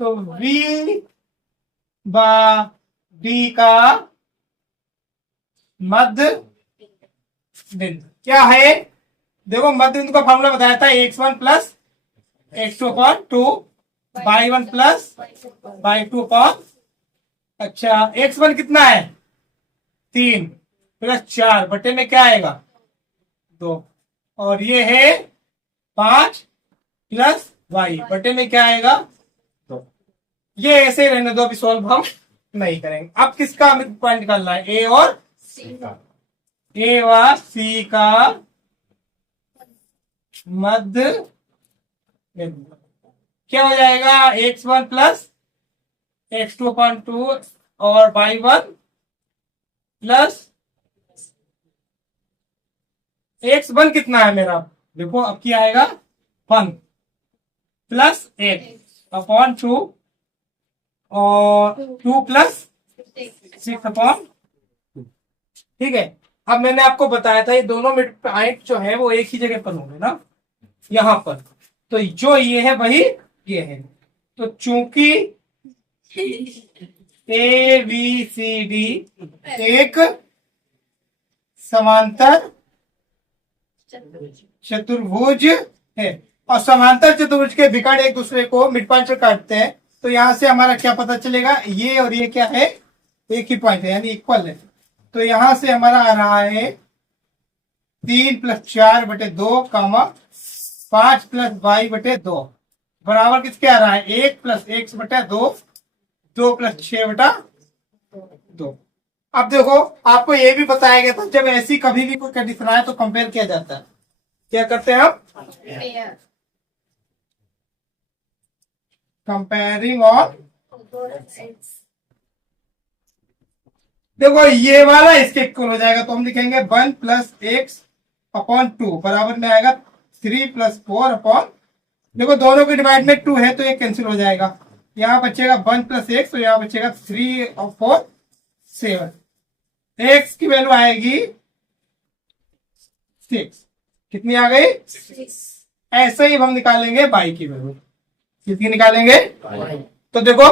तो V व D का मध्य बिंदु क्या है? देखो मध्य बिंदु का फॉर्मूला बताया था x1 plus x2 upon 2, y1 plus y2 upon, अच्छा x1 कितना है? 3 प्लस 4 बटे में क्या आएगा? 2, और ये है 5 प्लस y बटे में क्या आएगा? 2। ये ऐसे ही रहने दो, अभी सॉल्व हम नहीं करेंगे। अब किसका मिड पॉइंट निकालना है? ए और ए व सी का मध्य बिंदु क्या हो जाएगा? x1 प्लस x2 अपॉन 2 और y1 प्लस x1 कितना है मेरा? देखो अब क्या आएगा? 1 प्लस 8 अपॉन 2 और 2 प्लस 6 अपॉन, ठीक है। अब मैंने आपको बताया था ये दोनों मिड पॉइंट जो है वो एक ही जगह पर होंगे ना, यहां पर। तो जो ये है वही ये है। तो चूंकि ए बी सी डी एक समांतर चतुर्भुज है और समांतर चतुर्भुज के विकर्ण एक दूसरे को मिड पॉइंट से काटते हैं, तो यहां से हमारा क्या पता चलेगा? ये और ये क्या है? एक ही पॉइंट है, यानी इक्वल है। तो यहां से हमारा आ रहा है 3 प्लस 4 बटे 2, 5 प्लस y बटे 2 बराबर किसके आ रहा है? 1 प्लस x बटा 2, 2 प्लस 6 बटा 2। अब देखो आपको ये भी बताया गया था जब ऐसी कभी भी कोई कंडीशन आए तो कंपेयर किया जाता है। क्या करते हैं हम? कंपेयरिंग और देखो ये वाला इसके इक्वल हो जाएगा, तो हम लिखेंगे 1 प्लस x अपॉन 2 बराबर में आएगा 3 प्लस 4 अपॉन, देखो दोनों के डिवाइड में 2 है तो ये कैंसिल हो जाएगा। यहाँ बचेगा 1 प्लस x, तो यहाँ बचेगा 3 और 4 7। x की वैल्यू आएगी 6। कितनी आ गई? 6। ऐसे ही हम निकालेंगे y की वैल्यू। कितनी निकालेंगे? तो देखो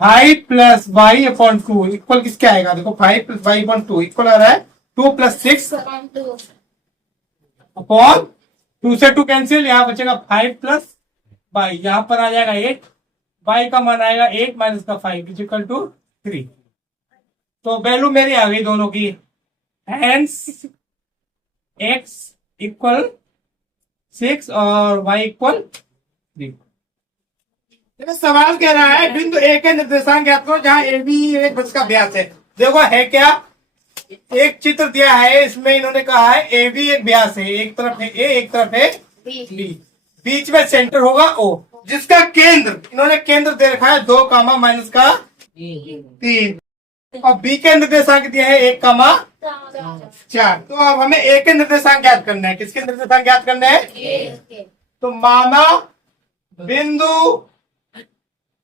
5 प्लस y अपॉन 2 इक्वल किसके आएगा? देखो 5 प्लस y अपॉन 2 इक्वल आ रहा है 2 + 6 अपॉन 2 से 2 कैंसिल, यहाँ बचेगा 5 + बाई, यहाँ पर आ जाएगा 8, बाई का मान आएगा 8 माइनस का 5 इक्वल टू 3। तो वैल्यू मेरी आ गई दोनों की, हेंस x इक्वल 6 और y इक्वल 3। देखो सवाल कह रहा है बिंदु ए के निर्देशांक ज्ञात करो जहां ए बी एक वृत्त का व्यास है। देखो है क्या, एक चित्र दिया है, इसमें इन्होंने कहा है ए बी एक व्यास है, एक तरफ है ए एक तरफ है बी, बीच में सेंटर होगा ओ, जिसका केंद्र इन्होंने केंद्र दे रखा है 2 कामा माइनस का 3, और बी के निर्देशांक दिए हैं 1 कामा 4। तो अब हमें ए के निर्देशांक ज्ञात करना है। किसके निर्देशांक ज्ञात करना है? तो माना बिंदु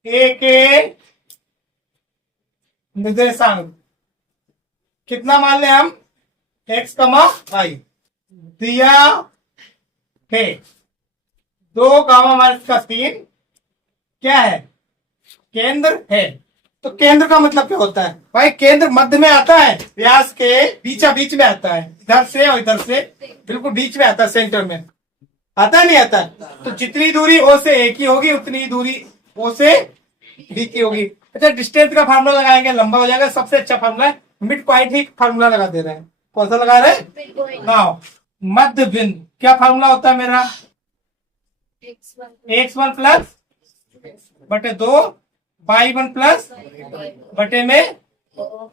ए के निर्देशांक कितना मान ले हम, x, y दिया है 2 कामा माइनस का 3, क्या है, केंद्र है। तो केंद्र का मतलब क्या होता है भाई, केंद्र मध्य में आता है, व्यास के बीचा बीच में आता है, इधर से और इधर से बिल्कुल बीच में आता है, सेंटर में आता नहीं आता। तो जितनी दूरी ओ से ए की होगी उतनी दूरी ओ से बी की होगी। अच्छा डिस्टेंस का फार्मूला लगाएंगे, लंबा हो जाएगा। सबसे अच्छा फार्मूला है मिड पॉइंट ही फार्मूला लगा दे रहे हैं। कौन सा लगा रहे हैं ना, मध्य बिंदु। क्या फार्मूला होता है मेरा, x1 प्लस बटे 2 y1 प्लस बटे में,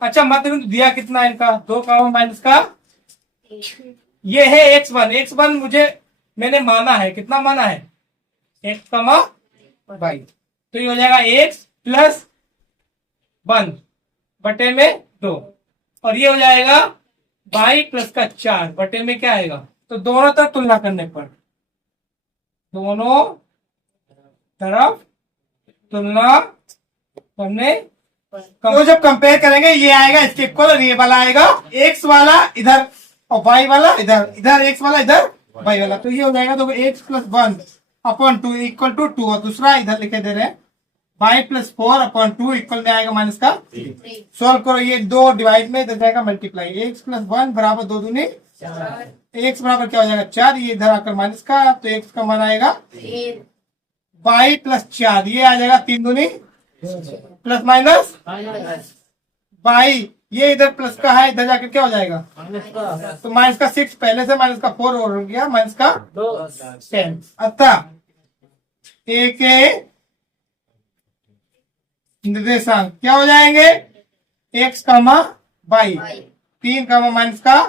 अच्छा मध्य बिंदु दिया कितना इनका 2 कामा माइनस का, ये है x1 मुझे मैंने माना है, कितना माना है x कामा y, तो ये हो जाएगा x प्लस 1 बटे में 2, और ये हो जाएगा y प्लस का 4 बटे में क्या आएगा। तो दोनों तरफ तुलना करने पर, दोनों तरफ तुलना करने, तो जब कंपेयर करेंगे ये आएगा इसके इक्वल और ये वाला आएगा, x वाला इधर और y वाला इधर, इधर x वाला इधर y वाला, तो ये हो जाएगा। तो x plus 1 upon 2 equal to 2, और दूसरा इधर लिखे दे रहे हैं y प्लस 4 अपॉन 2 इक्वल में आएगा माइनस का 3। सॉल्व करो, ये 2 डिवाइड में इधर जाएगा मल्टीप्लाई, x प्लस 1 बराबर 2 दूनी 4, x बराबर क्या हो जाएगा 4, ये इधर आकर माइनस का, तो x का मान आएगा y प्लस 4, ये आ जाएगा 3 दूनी प्लस माइनस y, ये इधर प्लस का है, इधर जाकर क्या हो जाएगा तो माइनस का 6, पहले से माइनस का 4 और हो गया माइनस का 10। अतः ए के निर्देशांक क्या हो जाएंगे, x कामा y, 3 कामा माइनस का।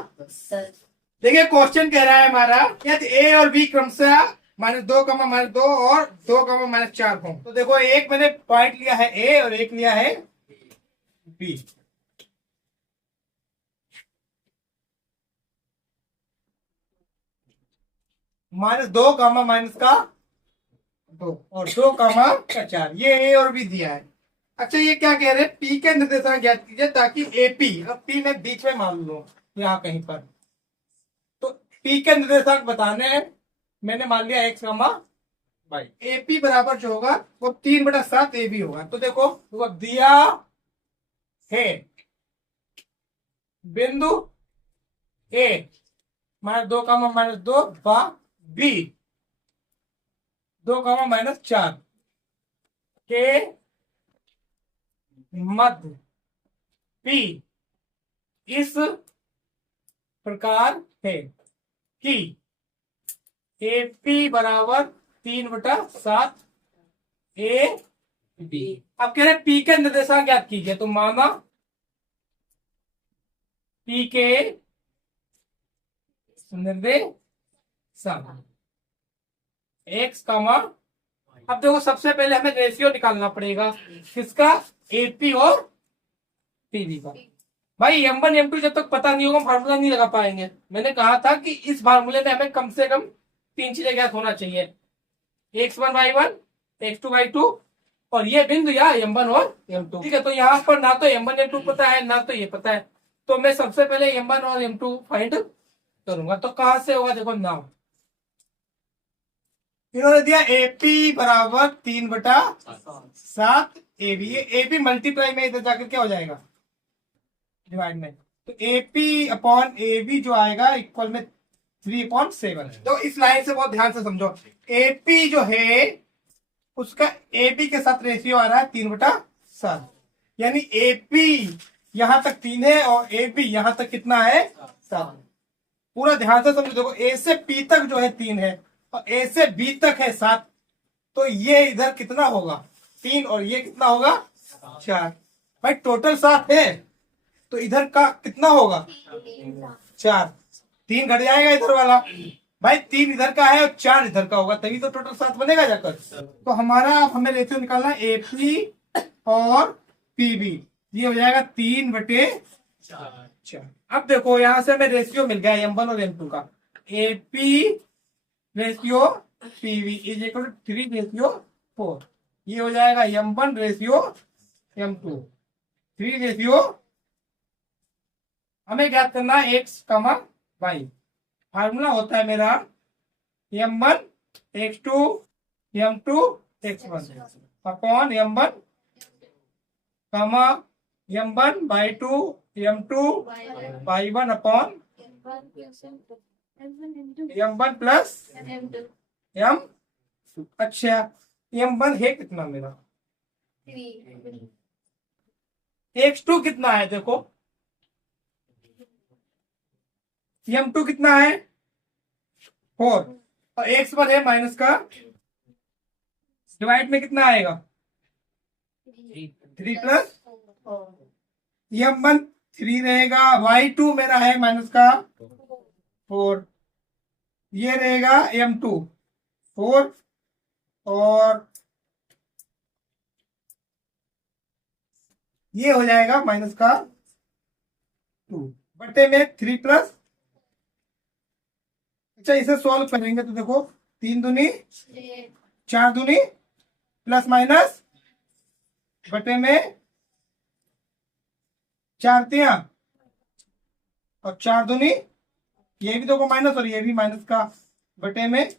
देखिए क्वेश्चन कह रहा है हमारा यदि a और b क्रमशः -2 कामा -2 और 2 कामा -4 हो। तो देखो एक मैंने पॉइंट लिया है a और एक लिया है b। -2 कामा माइनस का 2 और 2 कामा का 4, ये a और b दिया है। अच्छा ये क्या कह रहे हैं, p के निर्देशांक ज्ञात कीजिए ताकि AP, अब p में बीच में मान लो यहाँ कहीं पर, तो p के निर्देशांक बताने हैं, मैंने मान लिया x कामा y, AP बराबर जो होगा वो 3/7 AB होगा। तो देखो वो दिया है बिंदु A -2 कामा -2 व B 2 कामा -4 के मध्य P इस प्रकार है कि AP बराबर 3/7 AB। अब कह रहे P के निर्देशांक ज्ञात कीजिए, तो माना P के निर्देशांक x कामा, अब देखो सबसे पहले हमें रेशियो निकालना पड़ेगा किसका, AP और PB का। भाई M1 M2 जब तक पता नहीं होगा फार्मूला नहीं लगा पाएंगे। मैंने कहा था कि इस फार्मूले में हमें कम से कम 3 चीजें ज्ञात होना चाहिए, x1 y1 x2 y2 और ये बिंदु या M1 और M2। ठीक है, तो यहाँ पर ना तो M1 M2 पता है ना तो ये पता है, तो मैं सबसे पहले M1 और M2 फाइंड करूंगा। तो कहां से होगा, देखो नाम इन्होंने दिया AP बराबर 3/7 AB, ये AB मल्टीप्लाई में इधर जाकर क्या हो जाएगा डिवाइड में, तो AP अपॉन AB जो आएगा इक्वल में 3/7। तो इस लाइन से बहुत ध्यान से समझो। AP जो है उसका AB के साथ रेशियो आ रहा है 3/7, यानी AP यहां तक 3 है और AB यहां तक कितना है 7। पूरा ध्यान से समझो। देखो A से P तक जो है 3 है और A से B तक है 7, तो ये इधर कितना होगा 3 और ये कितना होगा 4। भाई टोटल 7 है तो इधर का कितना होगा 4, 3 घट जाएगा इधर वाला। भाई 3 इधर का है और 4 इधर का होगा, तभी तो टोटल 7 बनेगा जाकर। तो हमारा अब हमें रेशियो निकालना है AP और PB। ये हो जाएगा 3/4। अब देखो यहां से हमें रेशियो मिल गया M1 और M2 का। AP ratio PV is equal to 3/4। ये हो जाएगा M1 रेशियो M2। 3 हमें ज्ञात करना है X, Y। फार्मूला होता है मेरा M1 X2 M2 X1 upon M1 M1/2 M2 Y1 upon M1 plus M। अच्छा M1 है कितना मेरा, X2 कितना है देखो, M2 कितना है 4 और X1 है माइनस का, डिवाइड में कितना आएगा 3 प्लस M1 3 रहेगा, Y2 मेरा है माइनस का 4, ये रहेगा M2 4 और ये हो जाएगा माइनस का 2 बटे में 3 प्लस। अच्छा इसे सॉल्व करेंगे तो देखो 3 दूनी 4 दूनी प्लस माइनस बटे में 4 तिया और 4 दूनी, ये भी देखो माइनस और ये भी माइनस का बटे में।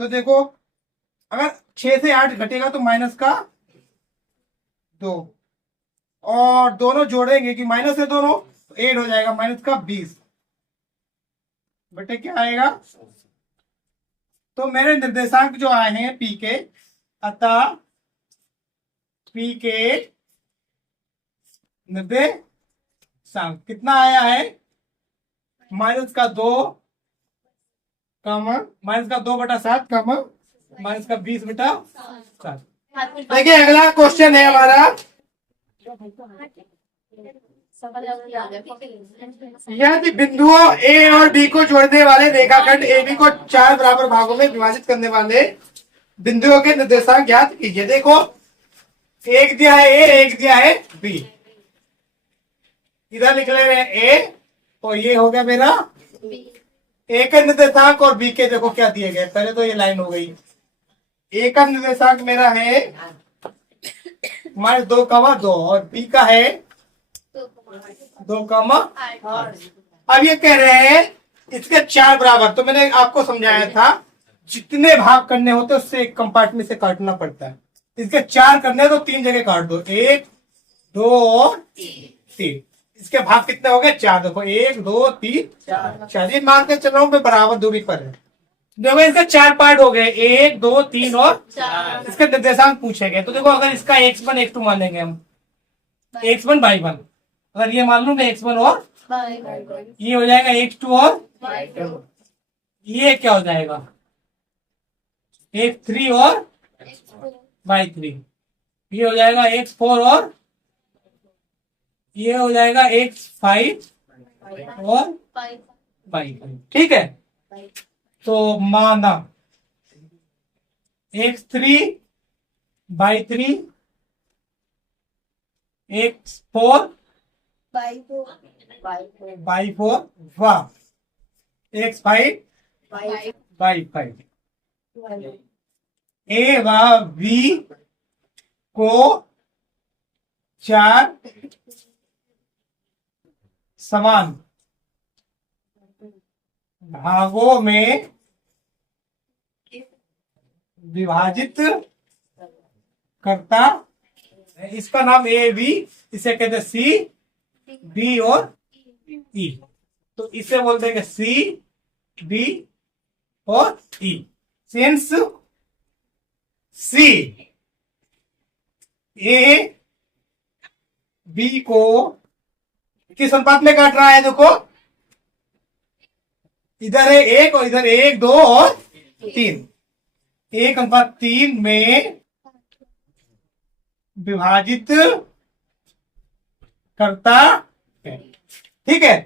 तो देखो अगर 6 से 8 घटेगा तो माइनस का 2 और दोनों जोड़ेंगे कि माइनस है दोनों तो 8 हो जाएगा माइनस का 20 बटे क्या आएगा। तो मेरे निर्देशांक जो आए हैं पी के, अतः पी के निर्देशांक कितना आया है माइनस का 2 माइनस का 2/7 माइनस का 20/7। देखिए अगला क्वेश्चन है हमारा, यदि बिंदुओं ए और बी को जोड़ने वाले रेखाखंड ए बी को 4 बराबर भागों में विभाजित करने वाले बिंदुओं के निर्देशांक ज्ञात कीजिए। देखो एक दिया है ए, एक दिया है बी, इधर लिख ले रहे हैं ए और ये हो गया मेरा ए का निर्देशांक और बी के देखो क्या दिए गए। पहले तो ये लाइन हो गई, ए का निर्देशांक मेरा है -2, और बी का है 2, अब ये कह रहे हैं इसके 4 बराबर। तो मैंने आपको समझाया था जितने भाग करने होते हैं उससे एक कंपार्टमेंट से काटना पड़ता है। इसके 4 करने तो 3 जगह काट दो, 1 2 और 3। इसके भाग कितने हो गए 4। देखो 1 2 3 4, ये मानते चल रहा हूं मैं बराबर दूरी पर है। देखो इसके 4 पार्ट हो गए 1 2 3 और 4। इसके निर्देशांक पूछे गए। तो देखो अगर इसका x1 x2 मानेंगे हम, x1 y1, अगर ये मान लूंगा x1 और ये हो जाएगा x2 और ये क्या हो जाएगा x3 और y3, ये हो जाएगा x4 और ये हो जाएगा x5 और y5। ठीक है, तो माना x3 y3 x4 y4 वाह x5 y5। ए व बी को 4 समान भागों में विभाजित करता इसका नाम ए बी, इसे कहते हैं सी बी और ई। तो इसे बोल देंगे सी बी और ई। सिंस सी ए बी को किस अनुपात में काट रहा है? देखो इधर है 1 और इधर 1, 2 और 3। 1:3 में विभाजित करता है। ठीक है,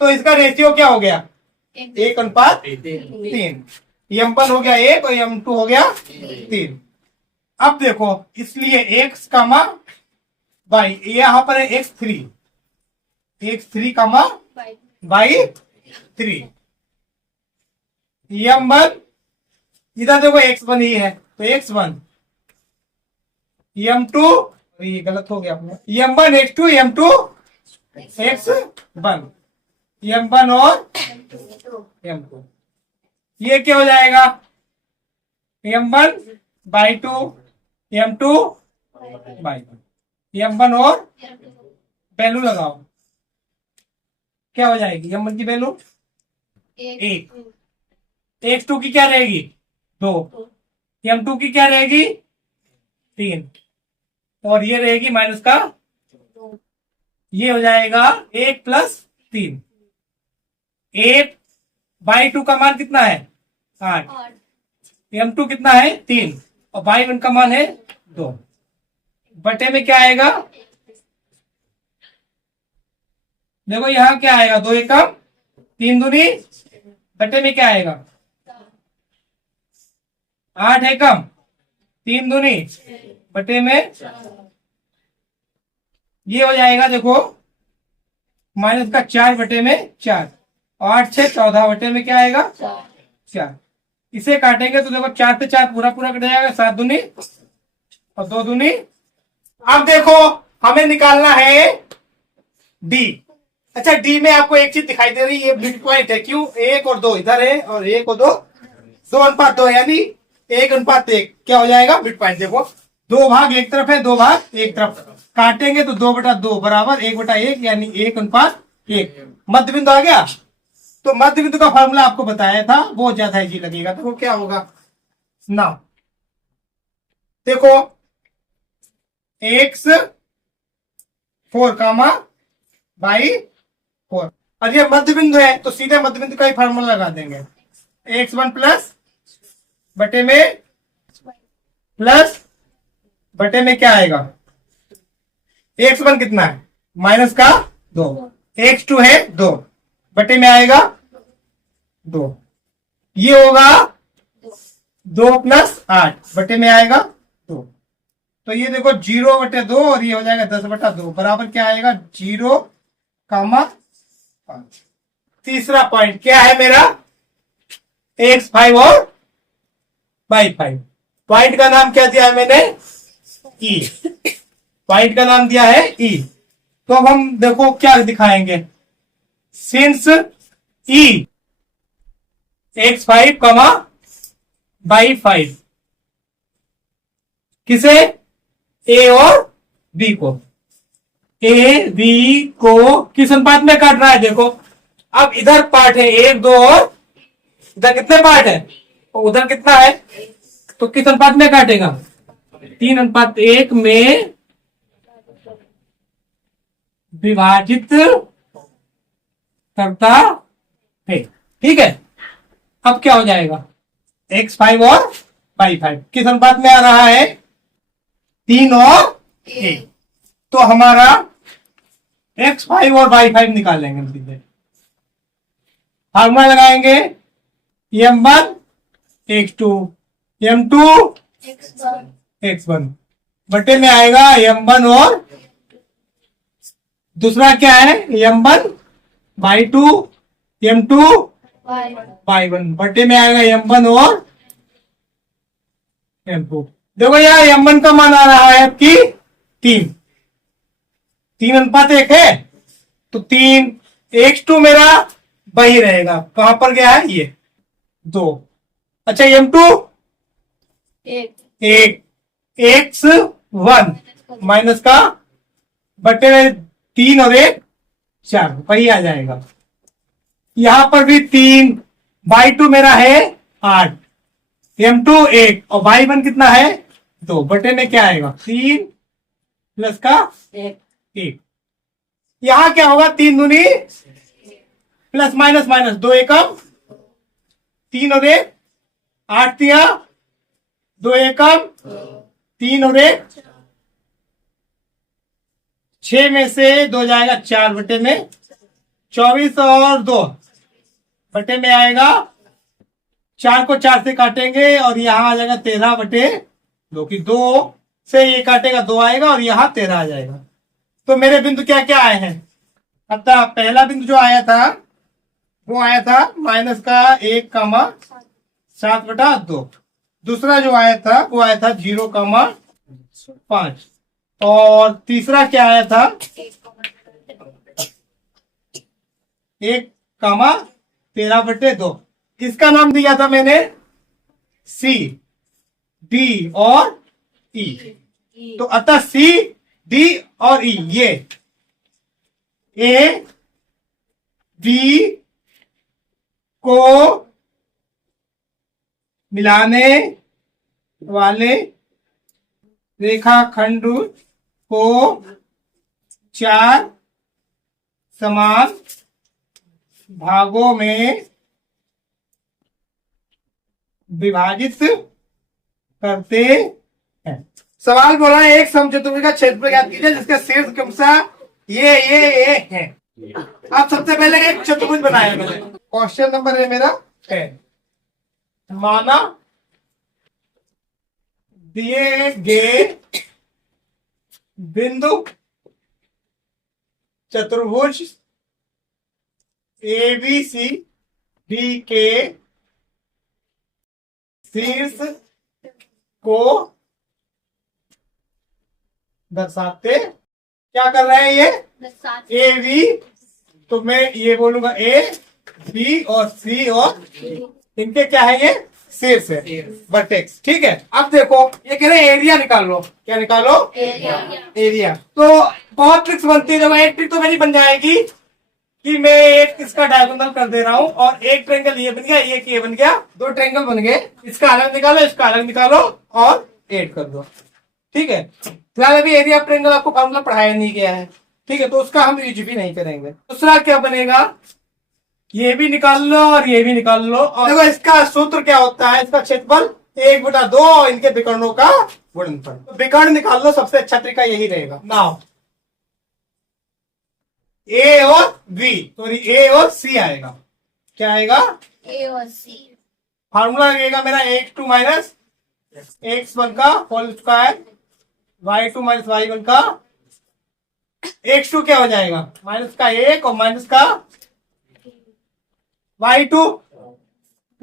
तो इसका रेशियो क्या हो गया? 1:3। M1 हो गया 1 और M2 हो गया 3। अब देखो, इसलिए x कामा बाई, यहां पर है x3 कामा बाई 3। M1 इधर देखो x1 ही है, तो x1 M2, ये गलत हो गया अपने, M1 x2 M2 x1, M1 और M2। ये क्या हो जाएगा? M1 by 2 M2 by 1। M1 और वैल्यू लगाओ, क्या हो जाएगी? M1 की वैल्यू 1, x2 की क्या रहेगी? 2, M2 की क्या रहेगी? 3, और ये रहेगी माइनस का, ये हो जाएगा 1 + 3। 1 बाई 2 का मान कितना है? 8। M2 कितना है? 3, और बाई 1 का मान है 2। बटे में क्या आएगा? देखो यहां क्या आएगा? 2 एकम 3 दूनी, बटे में क्या आएगा? 8 एकम 3 दूनी, बटे में ये हो जाएगा, देखो माइनस का 4 बटे में 4, 8 6 14, बटे में क्या आएगा? 4। इसे काटेंगे तो देखो 4 से 4 पूरा पूरा कट जाएगा, 7 दूनी और 2 दूनी। अब देखो हमें निकालना है डी। अच्छा, डी में आपको एक चीज दिखाई दे रही है, ये मिड पॉइंट है। क्यों? 1 और 2 इधर है और 1 और 2 2:2, यानी 1:1 क्या हो जाएगा? Mid point. देखो 2 भाग एक तरफ है, 2 भाग एक तरफ, काटेंगे तो 2/2 बराबर 1/1, यानी 1:1। मध्य बिंदु आ गया। तो मध्य बिंदु का फॉर्मूला आपको बताया था, वो ज्यादा इजी लगेगा। तो वो क्या होगा ना? देखो x4 कामा बाई 4, और ये मध्य बिंदु है तो सीधे मध्य बिंदु का ही फॉर्मूला लगा देंगे। x1 प्लस बटे में प्लस बटे में क्या आएगा? x1 कितना है? माइनस का 2, x2 है 2, बटे में आएगा 2। ये होगा 2 + 8, बटे में आएगा 2। तो ये देखो 0/2 और ये हो जाएगा 10/2, बराबर क्या आएगा? 0,5। तीसरा पॉइंट क्या है मेरा? x5 और y5। पॉइंट का नाम क्या दिया है मैंने? E। पॉइंट का नाम दिया है E। तो अब हम देखो क्या दिखाएंगे। सिंस E x5, y5, किसे? A और B को। A B को किस अनुपात में काट रहा है? देखो अब इधर पार्ट है 1 2 और इधर कितने पार्ट है? उधर कितना है? तो किस अनुपात में काटेगा? 3:1 में विभाजित करता है। ठीक है, अब क्या हो जाएगा? x5 और y5 किस अनुपात में आ रहा है? 3 और 1। तो हमारा x5 और y5 निकालेंगे हम सीधे। फार्मूला लगाएंगे m1 x2 m2 x1, बटे में आएगा m1 और दूसरा क्या है? m1 y2 m2 y1, बटे में आएगा m1 और m2। देखो यार m1 का मान आ रहा है कि 3:1 है, तो 3। x2 मेरा वही रहेगा, कहां पर गया है? ये 2। अच्छा m2 1 x1 माइनस का बटे में 3 और 1 4, वही आ जाएगा। यहां पर भी 3, y2 मेरा है 8, m2 1 और y1 कितना है 2, बटे में क्या आएगा 3 प्लस का 1। यहां क्या होगा 3 दूनी प्लस माइनस माइनस 2 एकम 3 और 1 8 दिया 2 एकम 3 और 1 6 में से 2 जाएगा 4 बटे में 24 और 2 बटे में आएगा 4 को 4 से काटेंगे और यहां आ जाएगा 13 बटे 2 की 2 से ये काटेगा 2 आएगा और यहां 13 आ जाएगा। तो मेरे बिंदु क्या क्या आए हैं। अतः पहला बिंदु जो आया था वो आया था माइनस का 1 कामा 7 बटा 2। दूसरा जो आया था वो आया था 0 कामा 5 और तीसरा क्या आया था 1 कामा 13 बटे 2। इसका नाम दिया था मैंने सी डी और ई। तो अतः सी डी और ई ये ए बी को मिलाने वाले रेखाखंड को 4 समान भागों में विभाजित करते हैं। सवाल बोला है एक समचतुर्भुज का क्षेत्रफल ज्ञात कीजिए जिसका शीर्ष क्रमशः ये है। आप सबसे पहले एक चतुर्भुज बनाया मैंने। क्वेश्चन नंबर है मेरा 10। माना दिए गए बिंदु चतुर्भुज ABC डी के शीर्ष को दर्शाते क्या कर रहे हैं ये ए बी। तो मैं ये बोलूंगा ए बी और सी और इनके क्या है ये शीर्ष है वर्टेक्स। ठीक है। अब देखो ये कह रहे हैं एरिया निकाल लो। क्या निकालो एरिया। तो बहुत ट्रिक्स बनती है। जब एक ट्रिक तो मेरी बन जाएगी कि मैं एक इसका डायगोनल कर दे रहा हूं और एक ट्रायंगल ये बन गया एक ये बन गया 2 ट्रायंगल बन गए। इसका अलग निकालो इसका अलग निकालो और ऐड कर दो। ठीक है। फिलहाल अभी एरिया ऑफ ट्रायंगल आपको फॉर्मूला पढ़ाया नहीं गया है। ठीक है। तो उसका हम यूज भी नहीं करेंगे। दूसरा क्या बनेगा ये भी निकाल लो और ये भी निकाल लो। और देखो इसका सूत्र क्या होता है। इसका क्षेत्रफल 1/2 और इनके विकर्णों का गुणनफल। तो विकर्ण निकाल लो। सबसे अच्छा तरीका यही रहेगा। नाउ ए और बी सॉरी ए और सी आएगा। क्या आएगा ए और सी। फार्मूला लगेगा मेरा x2 माइनस x1 का whole square y2 minus y1 का। x2 क्या हो जाएगा माइनस का 1 और माइनस का y2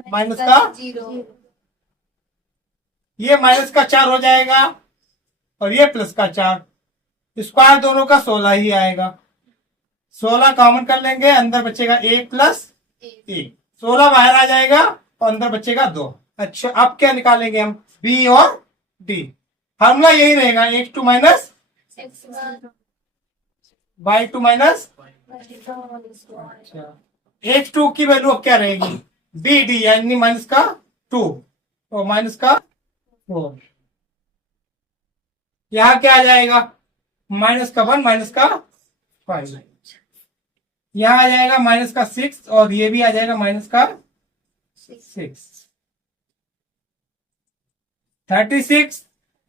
माइनस का 0। ये माइनस का 4 हो जाएगा और ये प्लस का 4। स्क्वायर दोनों का 16 ही आएगा। 16 कॉमन कर लेंगे अंदर बचेगा 1 प्लस 1। 16 बाहर आ जाएगा और अंदर बचेगा 2। अच्छा अब क्या निकालेंगे हम बी और डी। फार्मूला यही रहेगा x2 minus y2 minus x2 की वैल्यू अब क्या रहेगी बी डी यानी माइनस का 2 और माइनस का 4। यहां क्या आ जाएगा माइनस का 1 माइनस का 5। यहां आ जाएगा माइनस का 6 और ये भी आ जाएगा माइनस का 6।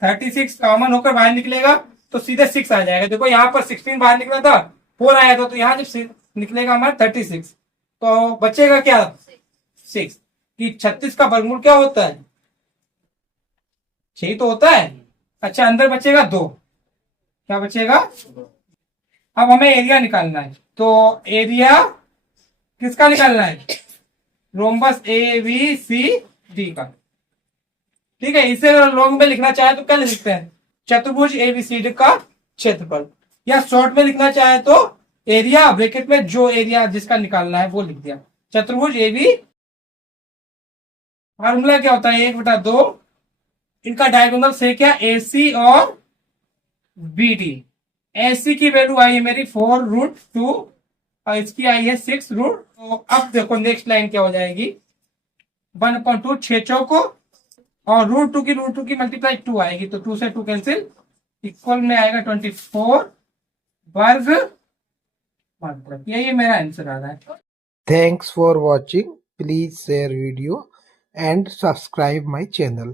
36 कॉमन होकर बाहर निकलेगा तो सीधे 6 आ जाएगा। देखो यहाँ पर 16 बाहर निकला था 4 आया था तो यहाँ जब निकलेगा हमारा 36 तो बचेगा क्या 6 कि 36 का वर्गमूल क्या होता है 6 तो होता है। अच्छा अंदर बचेगा 2। क्या बचेगा अब हमें एरिया निकालना है। तो एरिया किसका निकालना है rhombus A B C D का। ठीक है। इसे लॉन्ग में लिखना चाहे तो क्या लिख सकते हैं चतुर्भुज एबीसीडी का क्षेत्रफल। या शॉर्ट में लिखना चाहे तो एरिया ब्रैकेट में जो एरिया जिसका निकालना है वो लिख दिया चतुर्भुज एबी। फार्मूला क्या होता है 1/2 इनका डायगोनल से क्या AC और बी डी। AC की वैल्यू आई है मेरी 4√2 और इसकी आई है 6√। तो अब देखो नेक्स्ट लाइन क्या हो जाएगी, 1/2 6 चौको और √2 की मल्टीप्लाई 2 आएगी, तो 2 से 2 कैंसिल, इक्वल में आएगा 24 वर्ग मात्रक। यही मेरा आंसर आ रहा है। Thanks for watching. Please share video and subscribe my channel.